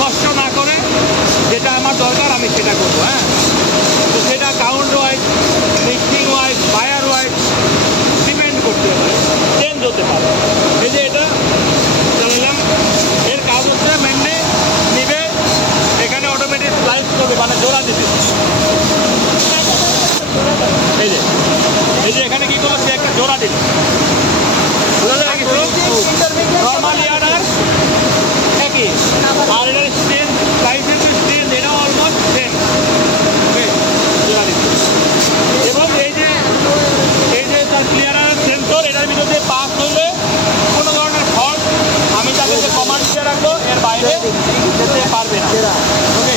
নষ্ট না করে যেটা আমার দরকার আমি সেটা করবো। হ্যাঁ, তো সেটা count wise, mixing wise, buyer wise depend করতে পারে, চেঞ্জ হতে পারে। এই যে এটা চালালাম, এর কাজ হচ্ছে মেনলি নিবে, এখানে অটোমেটিক স্লাইস করবে, মানে জোড়া দিবে। এই যে এখানে কি করলো, সে একটা জোড়া দিল। নর্মাল ইয়ার আর একই, আর এটার স্ট্রেন্থ, প্রাইসের যে স্ট্রেন্থ, এটা অলমোস্ট সেম। জোড়া দিচ্ছে। এবং এই যে তার ক্লিয়ারার সেন্সর, এটার ভিতর দিয়ে পাস হইলে কোনো ধরনের ফল্ট আমি তাকে যে কমান্ড দিয়ে রাখবো এর বাইরে যেতে পারবে না। ওকে,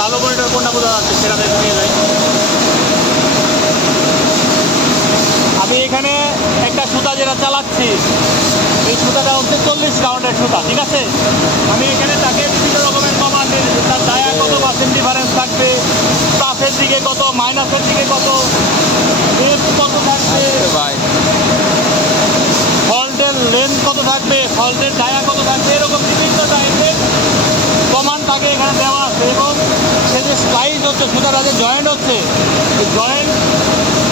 ভালো মনিটর কোনটা বোঝা যাচ্ছে সেটা দেখে নিয়ে যাই। আমি এখানে একটা সুতা যেটা চালাচ্ছি, এই সুতাটা হচ্ছে 40 কাউন্টের সুতা, ঠিক আছে। আমি এখানে তাকে বিভিন্ন রকমের কমান্ড দিয়ে দিচ্ছি, তার ডায়া কত পার্সেন্ট ডিফারেন্স থাকবে, প্লাসের দিকে কত, মাইনাসের দিকে কত, রেঞ্জ কত থাকবে, ফল্টের লেন্থ কত থাকবে, ফল্টের ডায়া কত থাকবে, এরকম বিভিন্ন টাইপের কমান্ড তাকে এখানে দেওয়া আছে। এবং সে যে স্লাইস হচ্ছে, সুতাটা যে জয়েন্ট হচ্ছে, জয়েন্ট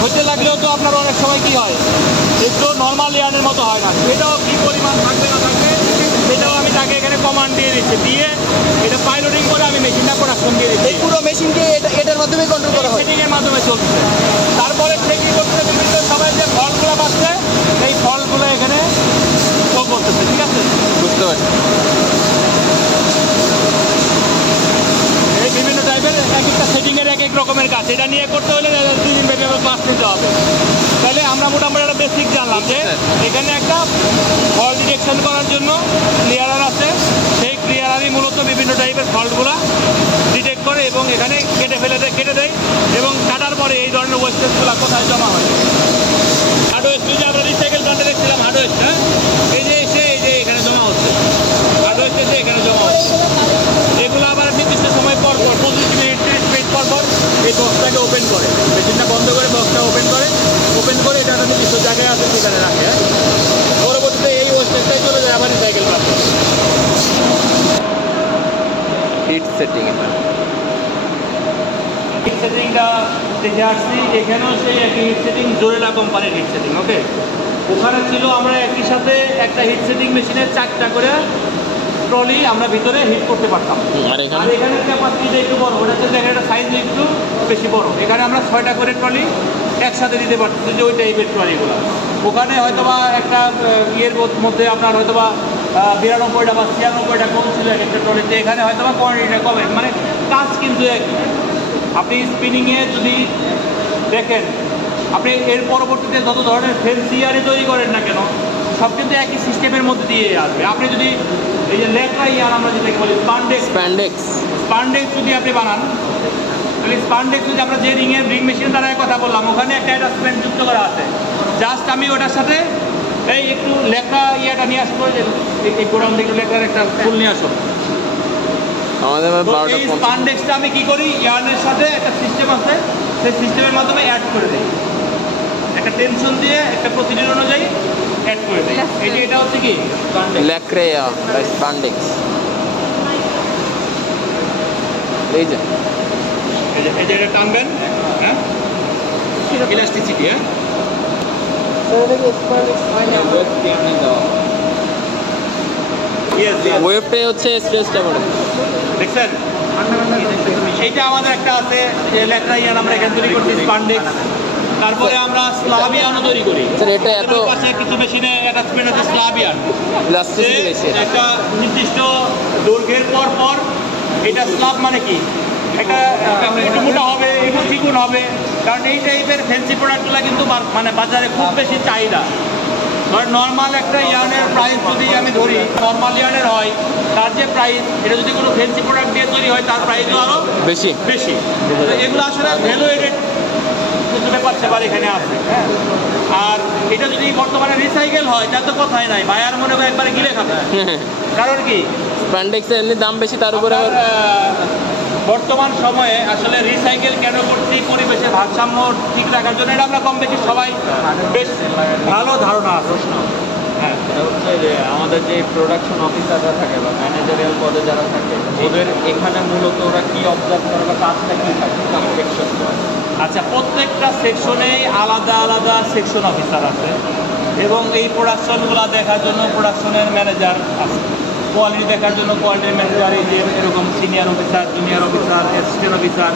হতে লাগলেও তো আপনার অনেক সময় কী হয়, একটু নর্মাল ইয়ার্নের মতো হয় না, এটাও কী পরিমাণ থাকবে না থাকবে সেটাও আমি তাকে এখানে কমান্ড দিয়ে দিচ্ছি, দিয়ে এটা পাইলটিং করে আমি মেশিনটা প্রোডাকশন দিয়ে দিচ্ছি। এই পুরো মেশিনকে এটার মাধ্যমে কন্ট্রোল করা হয়, সেটিংয়ের মাধ্যমে চলছে। তারপরে সে কী করছে, বিভিন্ন সময় যে ফলগুলো পাচ্ছে এই ফলগুলো এখানে শো করতেছে, ঠিক আছে। বুঝতে পারছি। এই বিভিন্ন টাইপের এক একটা সেটিংয়ের এক এক রকমের কাজ, এটা নিয়ে করতে হলে 2 দিন ব্যাপী ক্লাস নিতে হবে। তাহলে আমরা মোটামুটি একটা বেসিক জানলাম যে এখানে একটা ফল্ট ডিটেকশন করার জন্য ক্লিয়ারার আছে, সেই ক্লিয়ারারই মূলত বিভিন্ন টাইপের ফল্টগুলো ডিটেক্ট করে এবং এখানে কেটে দেয় এবং কাটার পরে এই ধরনের ওয়েস্টেজগুলো কোথায় জমা হয়। হার্ড ওয়েস্ট, যে আমরা রিসাইকেল প্ল্যান্টে দেখছিলাম হার্ড ওয়েস্ট, হ্যাঁ, এই যে এখানে জমা হচ্ছে, হার্ড ওয়েস্ট এসে এখানে জমা হচ্ছে। এগুলো আবার নির্দিষ্ট সময় পর 25 মিনিট 30 মিনিট পর এই বক্সটাকে ওপেন করে, মেশিনটা বন্ধ করে বক্সটা ওপেন করে এটা একটা নির্দিষ্ট জায়গায় আছে সেখানে রাখে। হ্যাঁ, পরবর্তীতে এই ওয়েস্টেজটাই চলে যায় আবার রিসাইকেল প্ল্যান্টে। হিট সেটিং, হিট সেটিংটা দেখে আসছি, এখানেও সেই একই হিট সেটিং, জোরেলা কোম্পানির হিট সেটিং। ওকে, ওখানে ছিল আমরা একই সাথে একটা হিট সেটিং মেশিনের 4টা করে ট্রলি আমরা ভিতরে হিট করতে পারতাম। আর এখানে ক্যাপাসিটিটা একটু বড়, ওটা হচ্ছে একটা সাইজ একটু বেশি বড়, এখানে আমরা 6টা করে ট্রলি একসাথে দিতে পারছি, যে ওই টাইপের ট্রলিগুলো। ওখানে হয়তো বা একটা ইয়ের মধ্যে আপনার হয়তো বা 92টা বা 96টা কম ছিল একটা ট্রলিতে, এখানে হয়তো বা কোয়ান্টিটিটা কমে, মানে কাজ কিন্তু এক। আপনি স্পিনিংয়ে যদি দেখেন, আপনি এর পরবর্তীতে যত ধরনের ফেন্সি ইয়ারে তৈরি করেন না কেন, সব কিন্তু একই সিস্টেমের মধ্যে দিয়ে আসবে। আপনি যদি এই যে লেকরা ইয়ার আমরা যেটাকে বলি স্পান্ডেক্স যদি আপনি বানান, তাহলে স্পান্ডেক্স যদি আমরা যে রিং মেশিন দ্বারা কথা বললাম, ওখানে একটা অ্যাটাচমেন্ট যুক্ত করা আছে। জাস্ট আমি ওটার সাথে এই একটু লেকরা ইয়াটা নিয়ে আসবো, এই গোডাউন থেকে লেকরার একটা ফুল নিয়ে আসো। এই স্পান্ডেক্সটা আমি কি করি, ইয়ার্নের সাথে একটা সিস্টেম আছে, সেই সিস্টেমের মাধ্যমে অ্যাড করে দিই, একটা টেনশন দিয়ে একটা প্রসিডিউর অনুযায়ী অ্যাড করে দিই। এটা হচ্ছে কি ল্যাক্রেয়া বা স্পান্ডেক্স। এই যে এটা টানবেন, হ্যাঁ, ইলাস্টিসিটি, হ্যাঁ, ওয়েবটাই হচ্ছে স্ট্রেসটা পড়ে। দেখছেন এইটা আমাদের একটা আছে যে ল্যাট্রাইয়ান আমরা এখানে তৈরি করছি স্পান্ডেক্স, তারপরে আমরা স্লাভিয়ানও তৈরি করি। স্যার এটা এত পাশে কিছু মেশিনে অ্যাটাচমেন্ট আছে স্লাভিয়ান, ইলাস্টিসিটি বেশি। একটা নির্দিষ্ট দৈর্ঘ্যের পর পর এটা স্লাব মানে কি একটা একটু মোটা হবে একটু চিকুন হবে, কারণ এই টাইপের ফ্যান্সি প্রোডাক্টগুলো কিন্তু মানে বাজারে খুব বেশি চাহিদা। ধর নর্মাল একটা ইয়ার্নের প্রাইস যদি আমি ধরি, নর্মাল ইয়ার্নের হয় তার যে প্রাইস, এটা যদি কোনো ফ্যান্সি প্রোডাক্ট দিয়ে তৈরি হয় তার প্রাইসও আরও বেশি বেশি। তো এগুলো আসলে ভ্যালু এডেড কিছু ব্যাপার সেবার এখানে আছে। হ্যাঁ, আর এটা যদি বর্তমানে রিসাইকেল হয় তার তো কথাই নাই, বায়ার মনে করে একবারে গিলে খাবে। কারণ কি স্প্যান্ডেক্সের এমনি দাম বেশি, তার উপরে আবার বর্তমান সময়ে আসলে রিসাইকেল কেন করছি, পরিবেশের ভারসাম্য ঠিক রাখার জন্য, এটা আমরা কম বেশি সবাই বেশ ভালো ধারণা আছে। হ্যাঁ, সেটা হচ্ছে যে আমাদের যে প্রোডাকশন অফিসাররা থাকে বা ম্যানেজারিয়াল পদে যারা থাকে, ওদের এখানে মূলত ওরা কি অবজার্ভ করে বা কাজটা কি থাকে, সেকশন। আচ্ছা, প্রত্যেকটা সেকশনেই আলাদা আলাদা সেকশন অফিসার আছে এবং এই প্রোডাকশনগুলো দেখার জন্য প্রোডাকশনের ম্যানেজার আছে, কোয়ালিটি দেখার জন্য কোয়ালিটির ম্যানেজার, এই যে এরকম senior officer, junior officer, assistant officer,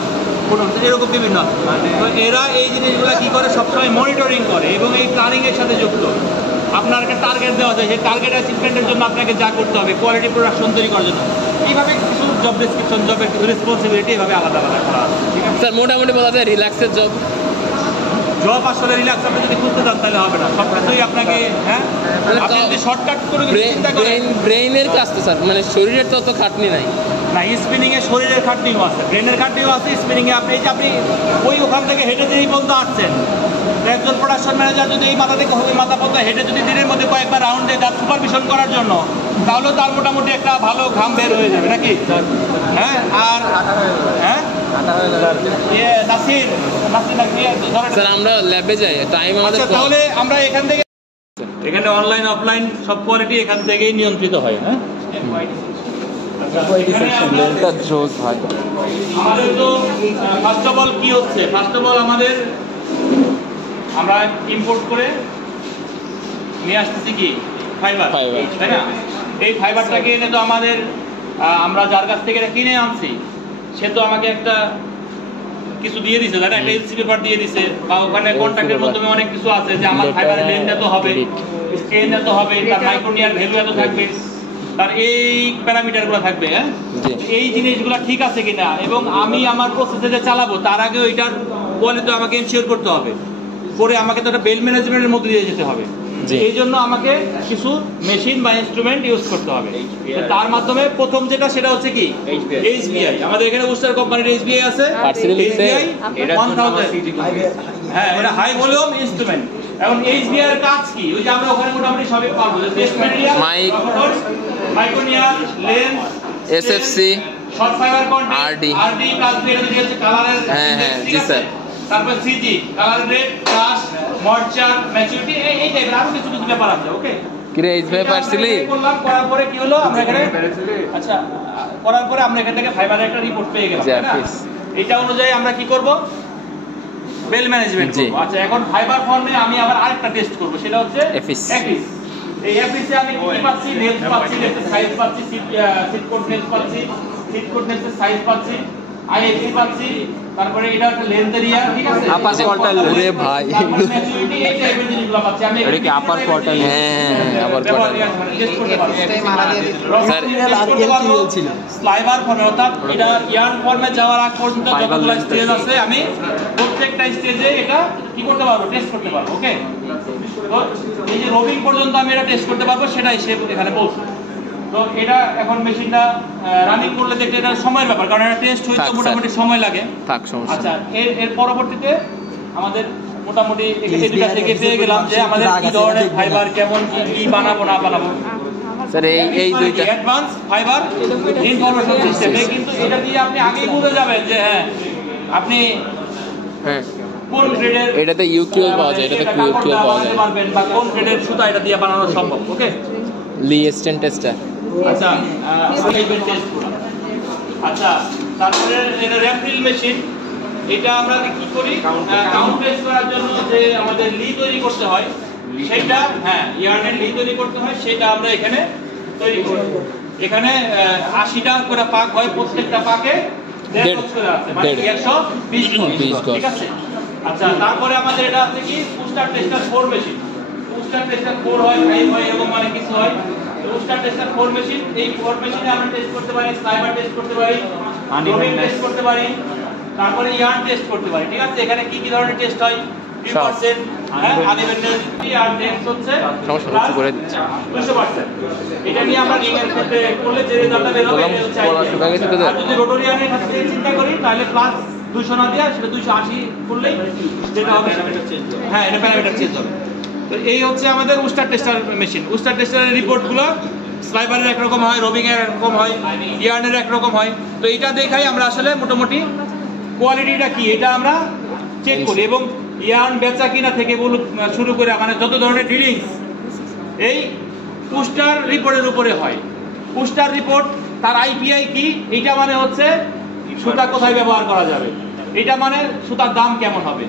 এরকম বিভিন্ন। তো এরা এই জিনিসগুলো কী করে সবসময় মনিটরিং করে এবং এই প্ল্যানিংয়ের সাথে যুক্ত। আপনার একটা টার্গেট দেওয়া যায়, সেই টার্গেট অ্যাচিভমেন্টের জন্য আপনাকে যা করতে হবে, কোয়ালিটি প্রোডাকশন তৈরি করার জন্য, এইভাবে কিছু জব ডেসক্রিপশন, জবের কিছু রেসপন্সিবিলিটি এইভাবে আলাদা আলাদা করা আছে। ঠিক আছে স্যার মোটামুটি বলা যায় রিল্যাক্সের জব। জব আসলে রিল্যাক্স আপনি যদি খুঁজতে চান তাহলে হবে না, সব কিছুই আপনাকে হ্যাঁ আপনি যদি শর্টকাট করে চিন্তা করেন। ব্রেইনের কাজ তো স্যার, মানে শরীরের তো অত খাটনি নাই না, স্পিনিংয়ে শরীরের খাটনিও আছে, ব্রেনের খাটনিও আছে। স্পিনিংয়ে আপনি এই যে আপনি ওই ওখান থেকে হেঁটে দিনই পর্যন্ত আসছেন, একজন প্রোডাকশন ম্যানেজার যদি এই মাথা থেকে ওই মাথা পর্যন্ত হেঁটে যদি দিনের মধ্যে কয়েকবার রাউন্ড দেয় তার সুপারভিশন করার জন্য, তাহলেও তার মোটামুটি একটা ভালো ঘাম বের হয়ে যাবে নাকি? হ্যাঁ, আর হ্যাঁ নাসির স্যার, আমরা ল্যাবে যাই, টাইম আমাদের আচ্ছা, তাহলে আমরা এখান থেকে এখানে অনলাইন অফলাইন সব কোয়ালিটি এখান থেকেই নিয়ন্ত্রিত হয়। হ্যাঁ, আমাদের তো ফার্স্ট অফ অল কি হচ্ছে, ফার্স্ট অফ অল আমাদের আমরা ইম্পোর্ট করে নিয়ে আসতেছি কি ফাইবার, তাই না? এই ফাইবারটাকে এনে তো আমাদের আমরা যার কাছ থেকে কিনে আনছি সে তো আমাকে একটা কিছু দিয়ে দিছে, তাই না? একটা এলসি পেপার দিয়ে দিছে, বা ওখানে কন্ট্রাক্টের মাধ্যমে অনেক কিছু আছে যে আমার ফাইবারের লেন্থ এত হবে, স্ট্রেন এত হবে, তার মাইক্রোনিয়ার ভ্যালু এত থাকবে, তার এই প্যারামিটারগুলো থাকবে। হ্যাঁ, এই জিনিসগুলো ঠিক আছে কিনা এবং আমি আমার প্রসেসে যে চালাবো তার আগে ওইটার কোয়ালিটি আমাকে এনশিওর করতে হবে, পরে আমাকে তো একটা বেল ম্যানেজমেন্টের মধ্যে দিয়ে যেতে হবে। এই জন্য আমাকে কিছু মেশিন বা ইনস্ট্রুমেন্ট ইউজ করতে হবে। তার মাধ্যমে প্রথম যেটা সেটা হচ্ছে কি এইচবিআই। আমাদের এখানে উস্টার কোম্পানির এইচবিআই আছে, এইচবিআই 1000। হ্যাঁ, এটা হাই ভলিউম ইনস্ট্রুমেন্ট। এখন এইচবিআই এর কাজ কি? ওই যে আমরা ওখানে মোটামুটি সবই পাবো, যে test material, micronaire, lens, SFC, short fibre content, RD plus b, এটা হচ্ছে কালারের। হ্যাঁ হ্যাঁ জি স্যার। তারপর সিজি, কালার গ্রেড, ক্লাস, মর্চার, ম্যাচুরিটি, এই টাইপের আরো কিছু কিছু ব্যাপার আছে। ওকে, কি রে এইচবিআই পারছিলি? করলাম, করার পরে কি হলো, আমরা এখানে আচ্ছা করার পরে আমরা এখান থেকে ফাইবারের একটা রিপোর্ট পেয়ে গেলাম, তাই না? এটা অনুযায়ী আমরা কি করব, বেল ম্যানেজমেন্ট করব। আচ্ছা, এখন ফাইবার ফর্মে আমি আবার আরেকটা টেস্ট করব, সেটা হচ্ছে এফিস। এই এফিসে আমি কি পাচ্ছি, নেলস পাচ্ছি, নেলসের সাইজ পাচ্ছি, সিট কোড নেলস পাচ্ছি, সিট কোড নেলসের সাইজ পাচ্ছি, আইএসি পাচ্ছি, তারপরে এটা একটা লেন্থ এরিয়া, ঠিক আছে? আপার কোয়ার্টাইল রে ভাই, ম্যাচুরিটি, এই টাইপের জিনিসগুলো পাচ্ছি আমি। এটা কি আপার কোয়ার্টাইল? হ্যাঁ, আপার কোয়ার্টাইল। স্যার, আরজিএল ছিল স্লাইবার ফর্মে, অর্থাৎ এটা ইয়ার্ন ফর্মে যাওয়ার আগ পর্যন্ত যতগুলো স্টেজ আছে আমি প্রত্যেকটা স্টেজে এটা কি করতে পারবো, টেস্ট করতে পারবো। ওকে, তো এই যে রবিং পর্যন্ত আমি এটা টেস্ট করতে পারবো, সেটাই সে এখানে বলছে। তো এটা এখন মেশিনটা রানিং করলে দেখতে এটা সময়ের ব্যাপার, কারণ এটা টেস্ট হইতে মোটামুটি সময় লাগে। আচ্ছা, এর পরবর্তীতে আমাদের মোটামুটি এটা থেকে পেয়ে গেলাম যে আমাদের কি ধরনের ফাইবার, কেমন কি বানাবো না বানাবো। স্যার এই দুইটা অ্যাডভান্স ফাইবার ইনফরমেশন সিস্টেম, কিন্তু এটা দিয়ে আপনি আগেই বুঝে যাবেন যে হ্যাঁ আপনি কোন গ্রেডের, এটাতে ইউকিউএল পাওয়া যায়, এটাতে কিউকিউএল পাওয়া যায় পারবেন, বা কোন গ্রেডের সুতা এটা দিয়ে বানানো সম্ভব। ওকে, লি স্টেন টেস্টার। আচ্ছা, আচ্ছা, তারপরে এটা র্যাফিল মেশিন, এটা আমরা কি করি, কাউন্ট টেস্ট করার জন্য যে আমাদের লি তৈরি করতে হয় সেটা, হ্যাঁ ইয়ার্নের লি তৈরি করতে হয়, সেটা আমরা এখানে তৈরি করি। এখানে 80টা করে পাক হয়, প্রত্যেকটা পাকে 1.5 গজ করে আছে, মানে 120 গজ, ঠিক আছে। আচ্ছা, তারপরে আমাদের এটা আছে কি পুস্টার টেস্টার 4 মেশিন। পুস্টার টেস্টার 4 হয়, 5 হয়, এরকম মানে কিছু হয়। পুস্টার টেস্টার 4 মেশিন, এই 4 মেশিনে আমরা টেস্ট করতে পারি, স্লাইবার টেস্ট করতে পারি, ডোমিং টেস্ট করতে পারি, তারপরে ইয়ার্ন টেস্ট করতে পারি, ঠিক আছে। এখানে কি কি ধরনের টেস্ট হয়? 3%, হ্যাঁ, আনইভেননেস আর টেস্ট হচ্ছে 200%। এটা নিয়ে আমরা রিং এর ক্ষেত্রে করলে যে রেজাল্টটা বের হবে এটা হচ্ছে আইডিয়া। আর যদি রোটোরিয়ানের ক্ষেত্রে চিন্তা করি তাহলে প্লাস 200 না দিয়ে সেটা 280 করলেই যেটা হবে প্যারামিটার চেঞ্জ হবে। হ্যাঁ, এটা প্যারামিটার চেঞ্জ হবে। তো এই হচ্ছে আমাদের উস্টার টেস্টার মেশিন। উস্টার টেস্টারের রিপোর্টগুলো স্লাইবারের একরকম হয়, রবিং এর একরকম হয়, ইয়ার্নের একরকম হয়। তো এটা দেখাই আমরা আসলে মোটামুটি কোয়ালিটিটা কি এটা আমরা চেক করি, এবং ইয়ার্ন বেচা কিনা থেকে শুরু করে মানে যত ধরনের ডিলিংস এই পুস্টার রিপোর্টের উপরে হয়। পুস্টার রিপোর্ট তার আইপিআই কি, এটা মানে হচ্ছে সুতা কোথায় ব্যবহার করা যাবে, এটা মানে সুতার দাম কেমন হবে,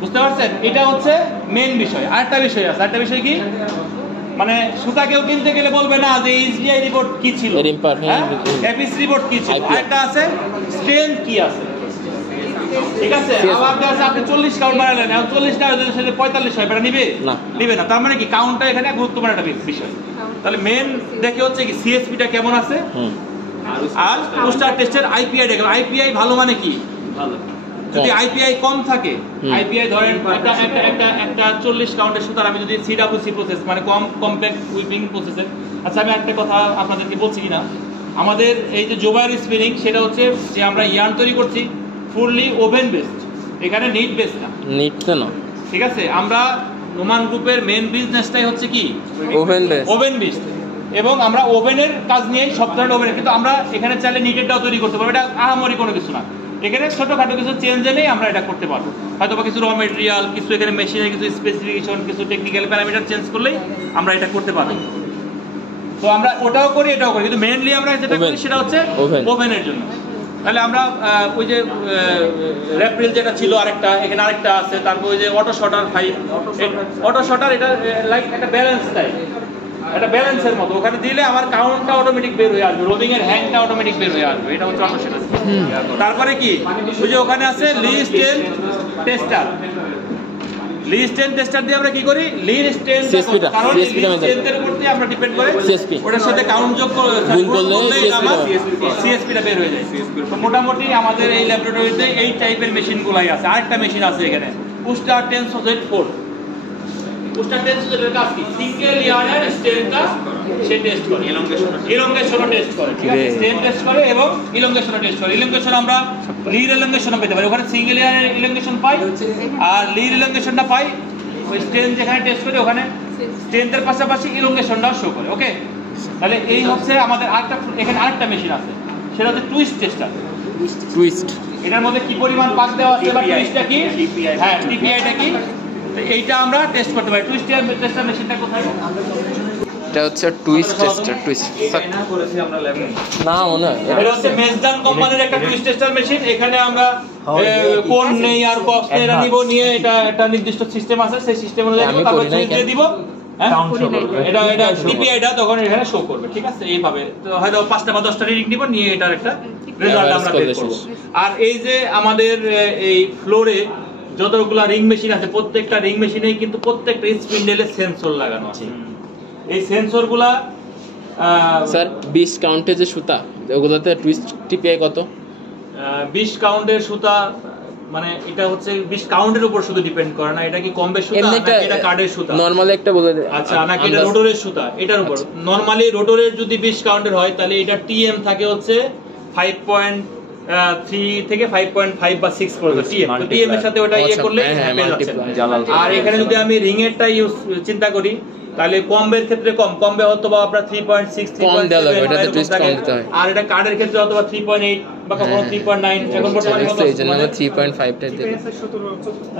বুঝতে পারছেন? এটা হচ্ছে মেইন বিষয়। আরেকটা বিষয় আছে, আরেকটা বিষয় কি, মানে সুতা কেউ কিনতে গেলে বলবে না যে এইচডিআই রিপোর্ট কি ছিল, এপিস রিপোর্ট কি ছিল, আরেকটা আছে স্ট্রেংথ কি আছে, ঠিক আছে। আবার কাছে আপনি 40 কাউন্ট বানালেন, 40 না হলে সেটা 45 হয়, এটা নিবে না। তার মানে কি কাউন্টটা এখানে গুরুত্বপূর্ণ একটা বিষয়। তাহলে মেন দেখে হচ্ছে কি সিএসপিটা কেমন আছে, আর পুস্টার টেস্টের আইপিআই দেখো। আইপিআই ভালো মানে কি, ভালো যদি আইপিআই কম থাকে, আইপিআই ধরেন একটা 40 কাউন্টের সুতার আমি যদি সিডব্লিউসি প্রসেস মানে কমপ্লেক্স উইপিং প্রসেসের। আচ্ছা, আমি একটা কথা আপনাদেরকে বলছি কিনা, আমাদের এই যে জোবায়ের স্পিনিং সেটা হচ্ছে যে আমরা ইয়ার্ন তৈরি করছি ফুললি ওভেন বেসড, এখানে নিট বেসড না, নিট না, ঠিক আছে। আমরা নোমান গ্রুপের মেন বিজনেসটাই হচ্ছে কি ওভেন বেসড, এবং আমরা ওভেনের কাজ নিয়ে সব ধরনের ওভেনের, কিন্তু আমরা এখানে চাইলে নিটেরটাও তৈরি করতে পারবো। এটা আহামরি কোনো কিছু না, এখানে ছোটখাটো কিছু চেঞ্জ এনেই আমরা এটা করতে পারবো। হয়তো বা কিছু র মেটেরিয়াল, কিছু এখানে মেশিনের কিছু স্পেসিফিকেশন, কিছু টেকনিক্যাল প্যারামিটার চেঞ্জ করলেই আমরা এটা করতে পারবো। তো আমরা ওটাও করি এটাও করি, কিন্তু মেইনলি আমরা যেটা করি সেটা হচ্ছে ওভেনের জন্য। তাহলে আমরা ওই যে রেপ্রিল যেটা ছিল আরেকটা, এখানে আরেকটা আছে, তারপর ওই যে অটো শটার 5, অটো শটার এটা লাইক একটা ব্যালেন্স টাইপ, এটা ব্যালেন্সের মতো, ওখানে দিলে আমার কাউন্টটা অটোমেটিক বের হয়ে আসবে, রোলিং এর হ্যাংটা অটোমেটিক বের হয়ে আসবে, এটা হচ্ছে অটো শটার। তারপরে কি ওই যে ওখানে আছে lead strain tester. Lead strain tester দিয়ে আমরা কি করি, লিড স্ট্রেন, কারণ লিড স্ট্রেনের উপর দিয়ে আমরা ডিপেন্ড করে ওটার সাথে কাউন্ট যোগ করলে আমার সিএসপিটা বের হয়ে যায়। তো মোটামুটি আমাদের এই ল্যাবরেটরিতে এই টাইপের মেশিনগুলাই আছে। আরেকটা মেশিন আছে এখানে পুস্টার টেন্সোজেট 4। পুস্টার টেন্সোজেটের কাজ কি, সিঙ্গেল ইয়ার্নের স্ট্রেনটা সে টেস্ট করে, ইলংগেশনও টেস্ট করে, ঠিক আছে। স্ট্রেন টেস্ট করে এবং ইলংগেশনও টেস্ট করে। ইলংগেশন আমরা লিড ইলংগেশনও পেতে পারি, ওখানে সিঙ্গেল ইয়ারের ইলংগেশন পাই আর লিড ইলংগেশনটা পাই ওই স্ট্রেন যেখানে টেস্ট করে ওখানে স্ট্রেনথের পাশাপাশি ইলংগেশনটাও শো করে। ওকে, তাহলে এই হচ্ছে আমাদের আরেকটা, এখানে আরেকটা মেশিন আছে সেটা হচ্ছে টুইস্ট টেস্টার। টুইস্ট, এটার মধ্যে কি পরিমাণ পাক দেওয়া আছে বা টুইস্টটা কি, হ্যাঁ টিপিআইটা কি, এইটা আমরা টেস্ট করতে পারি। টুইস্ট টেস্টার মেশিনটা কোথায়, এটা হচ্ছে টুইস্ট টেস্টার। টুইস্ট করেছি আমরা ল্যাবে না মনে হয় এটা হচ্ছে মেসডান কোম্পানির একটা টুইস্ট টেস্টার মেশিন। এখানে আমরা কোন নেই আর বক্স এরা নিব, নিয়ে এটা একটা নির্দিষ্ট সিস্টেম আছে, সেই সিস্টেম অনুযায়ী তারপর সুইচ দিয়ে দিব, এটা টিপিআইটা তখন এখানে শো করবে, ঠিক আছে। এইভাবে হয়তো 5টা বা 10টা রিডিং নিব, নিয়ে এটার একটা রেজাল্ট আমরা বের করব। আর এই যে আমাদের এই ফ্লোরে যতগুলা রিং মেশিন আছে, প্রত্যেকটা রিং মেশিনেই কিন্তু প্রত্যেকটা স্পিন্ডেলে সেন্সর লাগানো আছে। এই সেন্সরগুলা স্যার 20 কাউন্টের যে সুতা ওগুলোতে টুইস্ট টিপিআই কত? 20 কাউন্টের সুতা মানে এটা হচ্ছে 20 কাউন্টের উপর শুধু ডিপেন্ড করে না, এটা কি কম্বের সুতা নাকি এটা কার্ডের সুতা, নরমালি একটা বলে দেন। আচ্ছা, নাকি এটা রোটরের সুতা, এটার উপর। নরমালি রোটরের যদি 20 কাউন্টের হয় তাহলে এটা টিএম থাকে হচ্ছে 5.3 থেকে 5.5 বা 6 পর্যন্ত টিএম। তো টিএম এর সাথে ওটা ইয়ে করলে পেয়ে যাচ্ছে। আর এখানে যদি আমি রিং এরটা ইউজ চিন্তা করি তাহলে কম্বের ক্ষেত্রে কম্বে হয়তো বা আপনার 3.6 3.7, আর এটা কার্ডের ক্ষেত্রে হয়তো বা 3.8 বা কখনো 3.9, এখন বর্তমানে কত এই জন্য আমরা 3.5 টা দিই।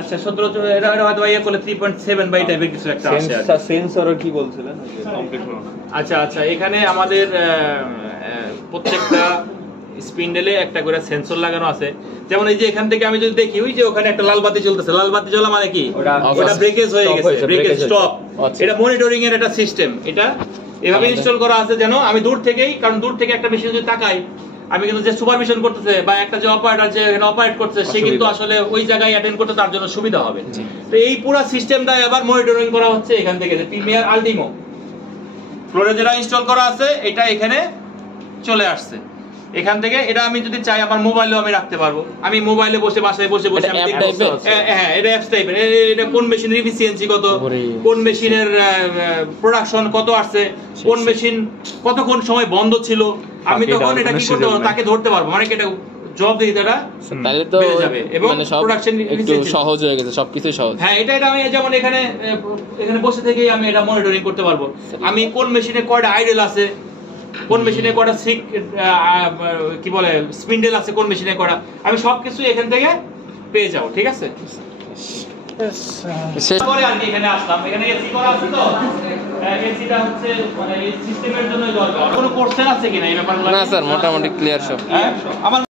আচ্ছা 17 এটা হয়তো ইয়ে করলে 3.7 বা এই টাইপের কিছু একটা আছে। সেন্সরও কি বলছিলেন কমপ্লিট হলো না। আচ্ছা, এখানে আমাদের প্রত্যেকটা স্পিন্ডেলে একটা করে সেন্সর লাগানো আছে। যেমন এই যে এখান থেকে আমি যদি দেখি ওই যে ওখানে একটা লাল বাতি জ্বলতেছে, লাল বাতি জ্বলা মানে কি, ওটা ব্রেকেজ হয়ে গেছে, ব্রেকেজ স্টপ। এটা মনিটরিং এর একটা সিস্টেম। এটা এভাবে ইনস্টল করা আছে যেন আমি দূর থেকেই, কারণ দূর থেকে একটা মেশিন যদি তাকাই, আমি কিন্তু যে সুপারভিশন করতেছে বা একটা যে অপারেটর যে এখানে অপারেট করতেছে সে কিন্তু আসলে ওই জায়গায় অ্যাটেন্ড করতে তার জন্য সুবিধা হবে। তো এই পুরো সিস্টেমটা এবার মনিটরিং করা হচ্ছে এখান থেকে, যে প্রিমিয়ার আলটিমো ফ্লোরে যেটা ইনস্টল করা আছে এটা এখানে চলে আসছে। এখান থেকে এটা আমি যদি চাই আমার মোবাইলেও আমি রাখতে পারবো, আমি মোবাইলে বসে বাসায় বসে বসে আমি দেখবো হ্যাঁ এটা অ্যাপস টাইপের, এটা কোন মেশিনের এফিসিয়েন্সি কত, কোন মেশিনের প্রোডাকশন কত আসছে, কোন মেশিন কতক্ষণ সময় বন্ধ ছিল, আমি তখন এটা কি করতে পারবো তাকে ধরতে পারবো, মানে এটা জব দিয়ে এটা তাহলে তো বেড়ে যাবে এবং মানে সব প্রোডাকশন একটু সহজ হয়ে গেছে, সবকিছুই সহজ। হ্যাঁ এটা আমি যেমন এখানে বসে থেকেই আমি এটা মনিটরিং করতে পারবো, আমি কোন মেশিনে কয়টা আইডল আছে, কোন মেশিনে কয়টা সিক কি বলে স্পিন্ডেল আছে, কোন মেশিনে কয়টা, আমি সবকিছু এখান থেকে পেয়ে যাবো। ঠিক আছে, তারপরে আর কি এখানে আসলাম, এখানে এসি করা আছে তো এসিটা হচ্ছে মানে এই সিস্টেমের জন্য দরকার। কোনো কোর্স আছে কিনা এই ব্যাপারগুলো? না স্যার, মোটামুটি ক্লিয়ার সব। হ্যাঁ আমার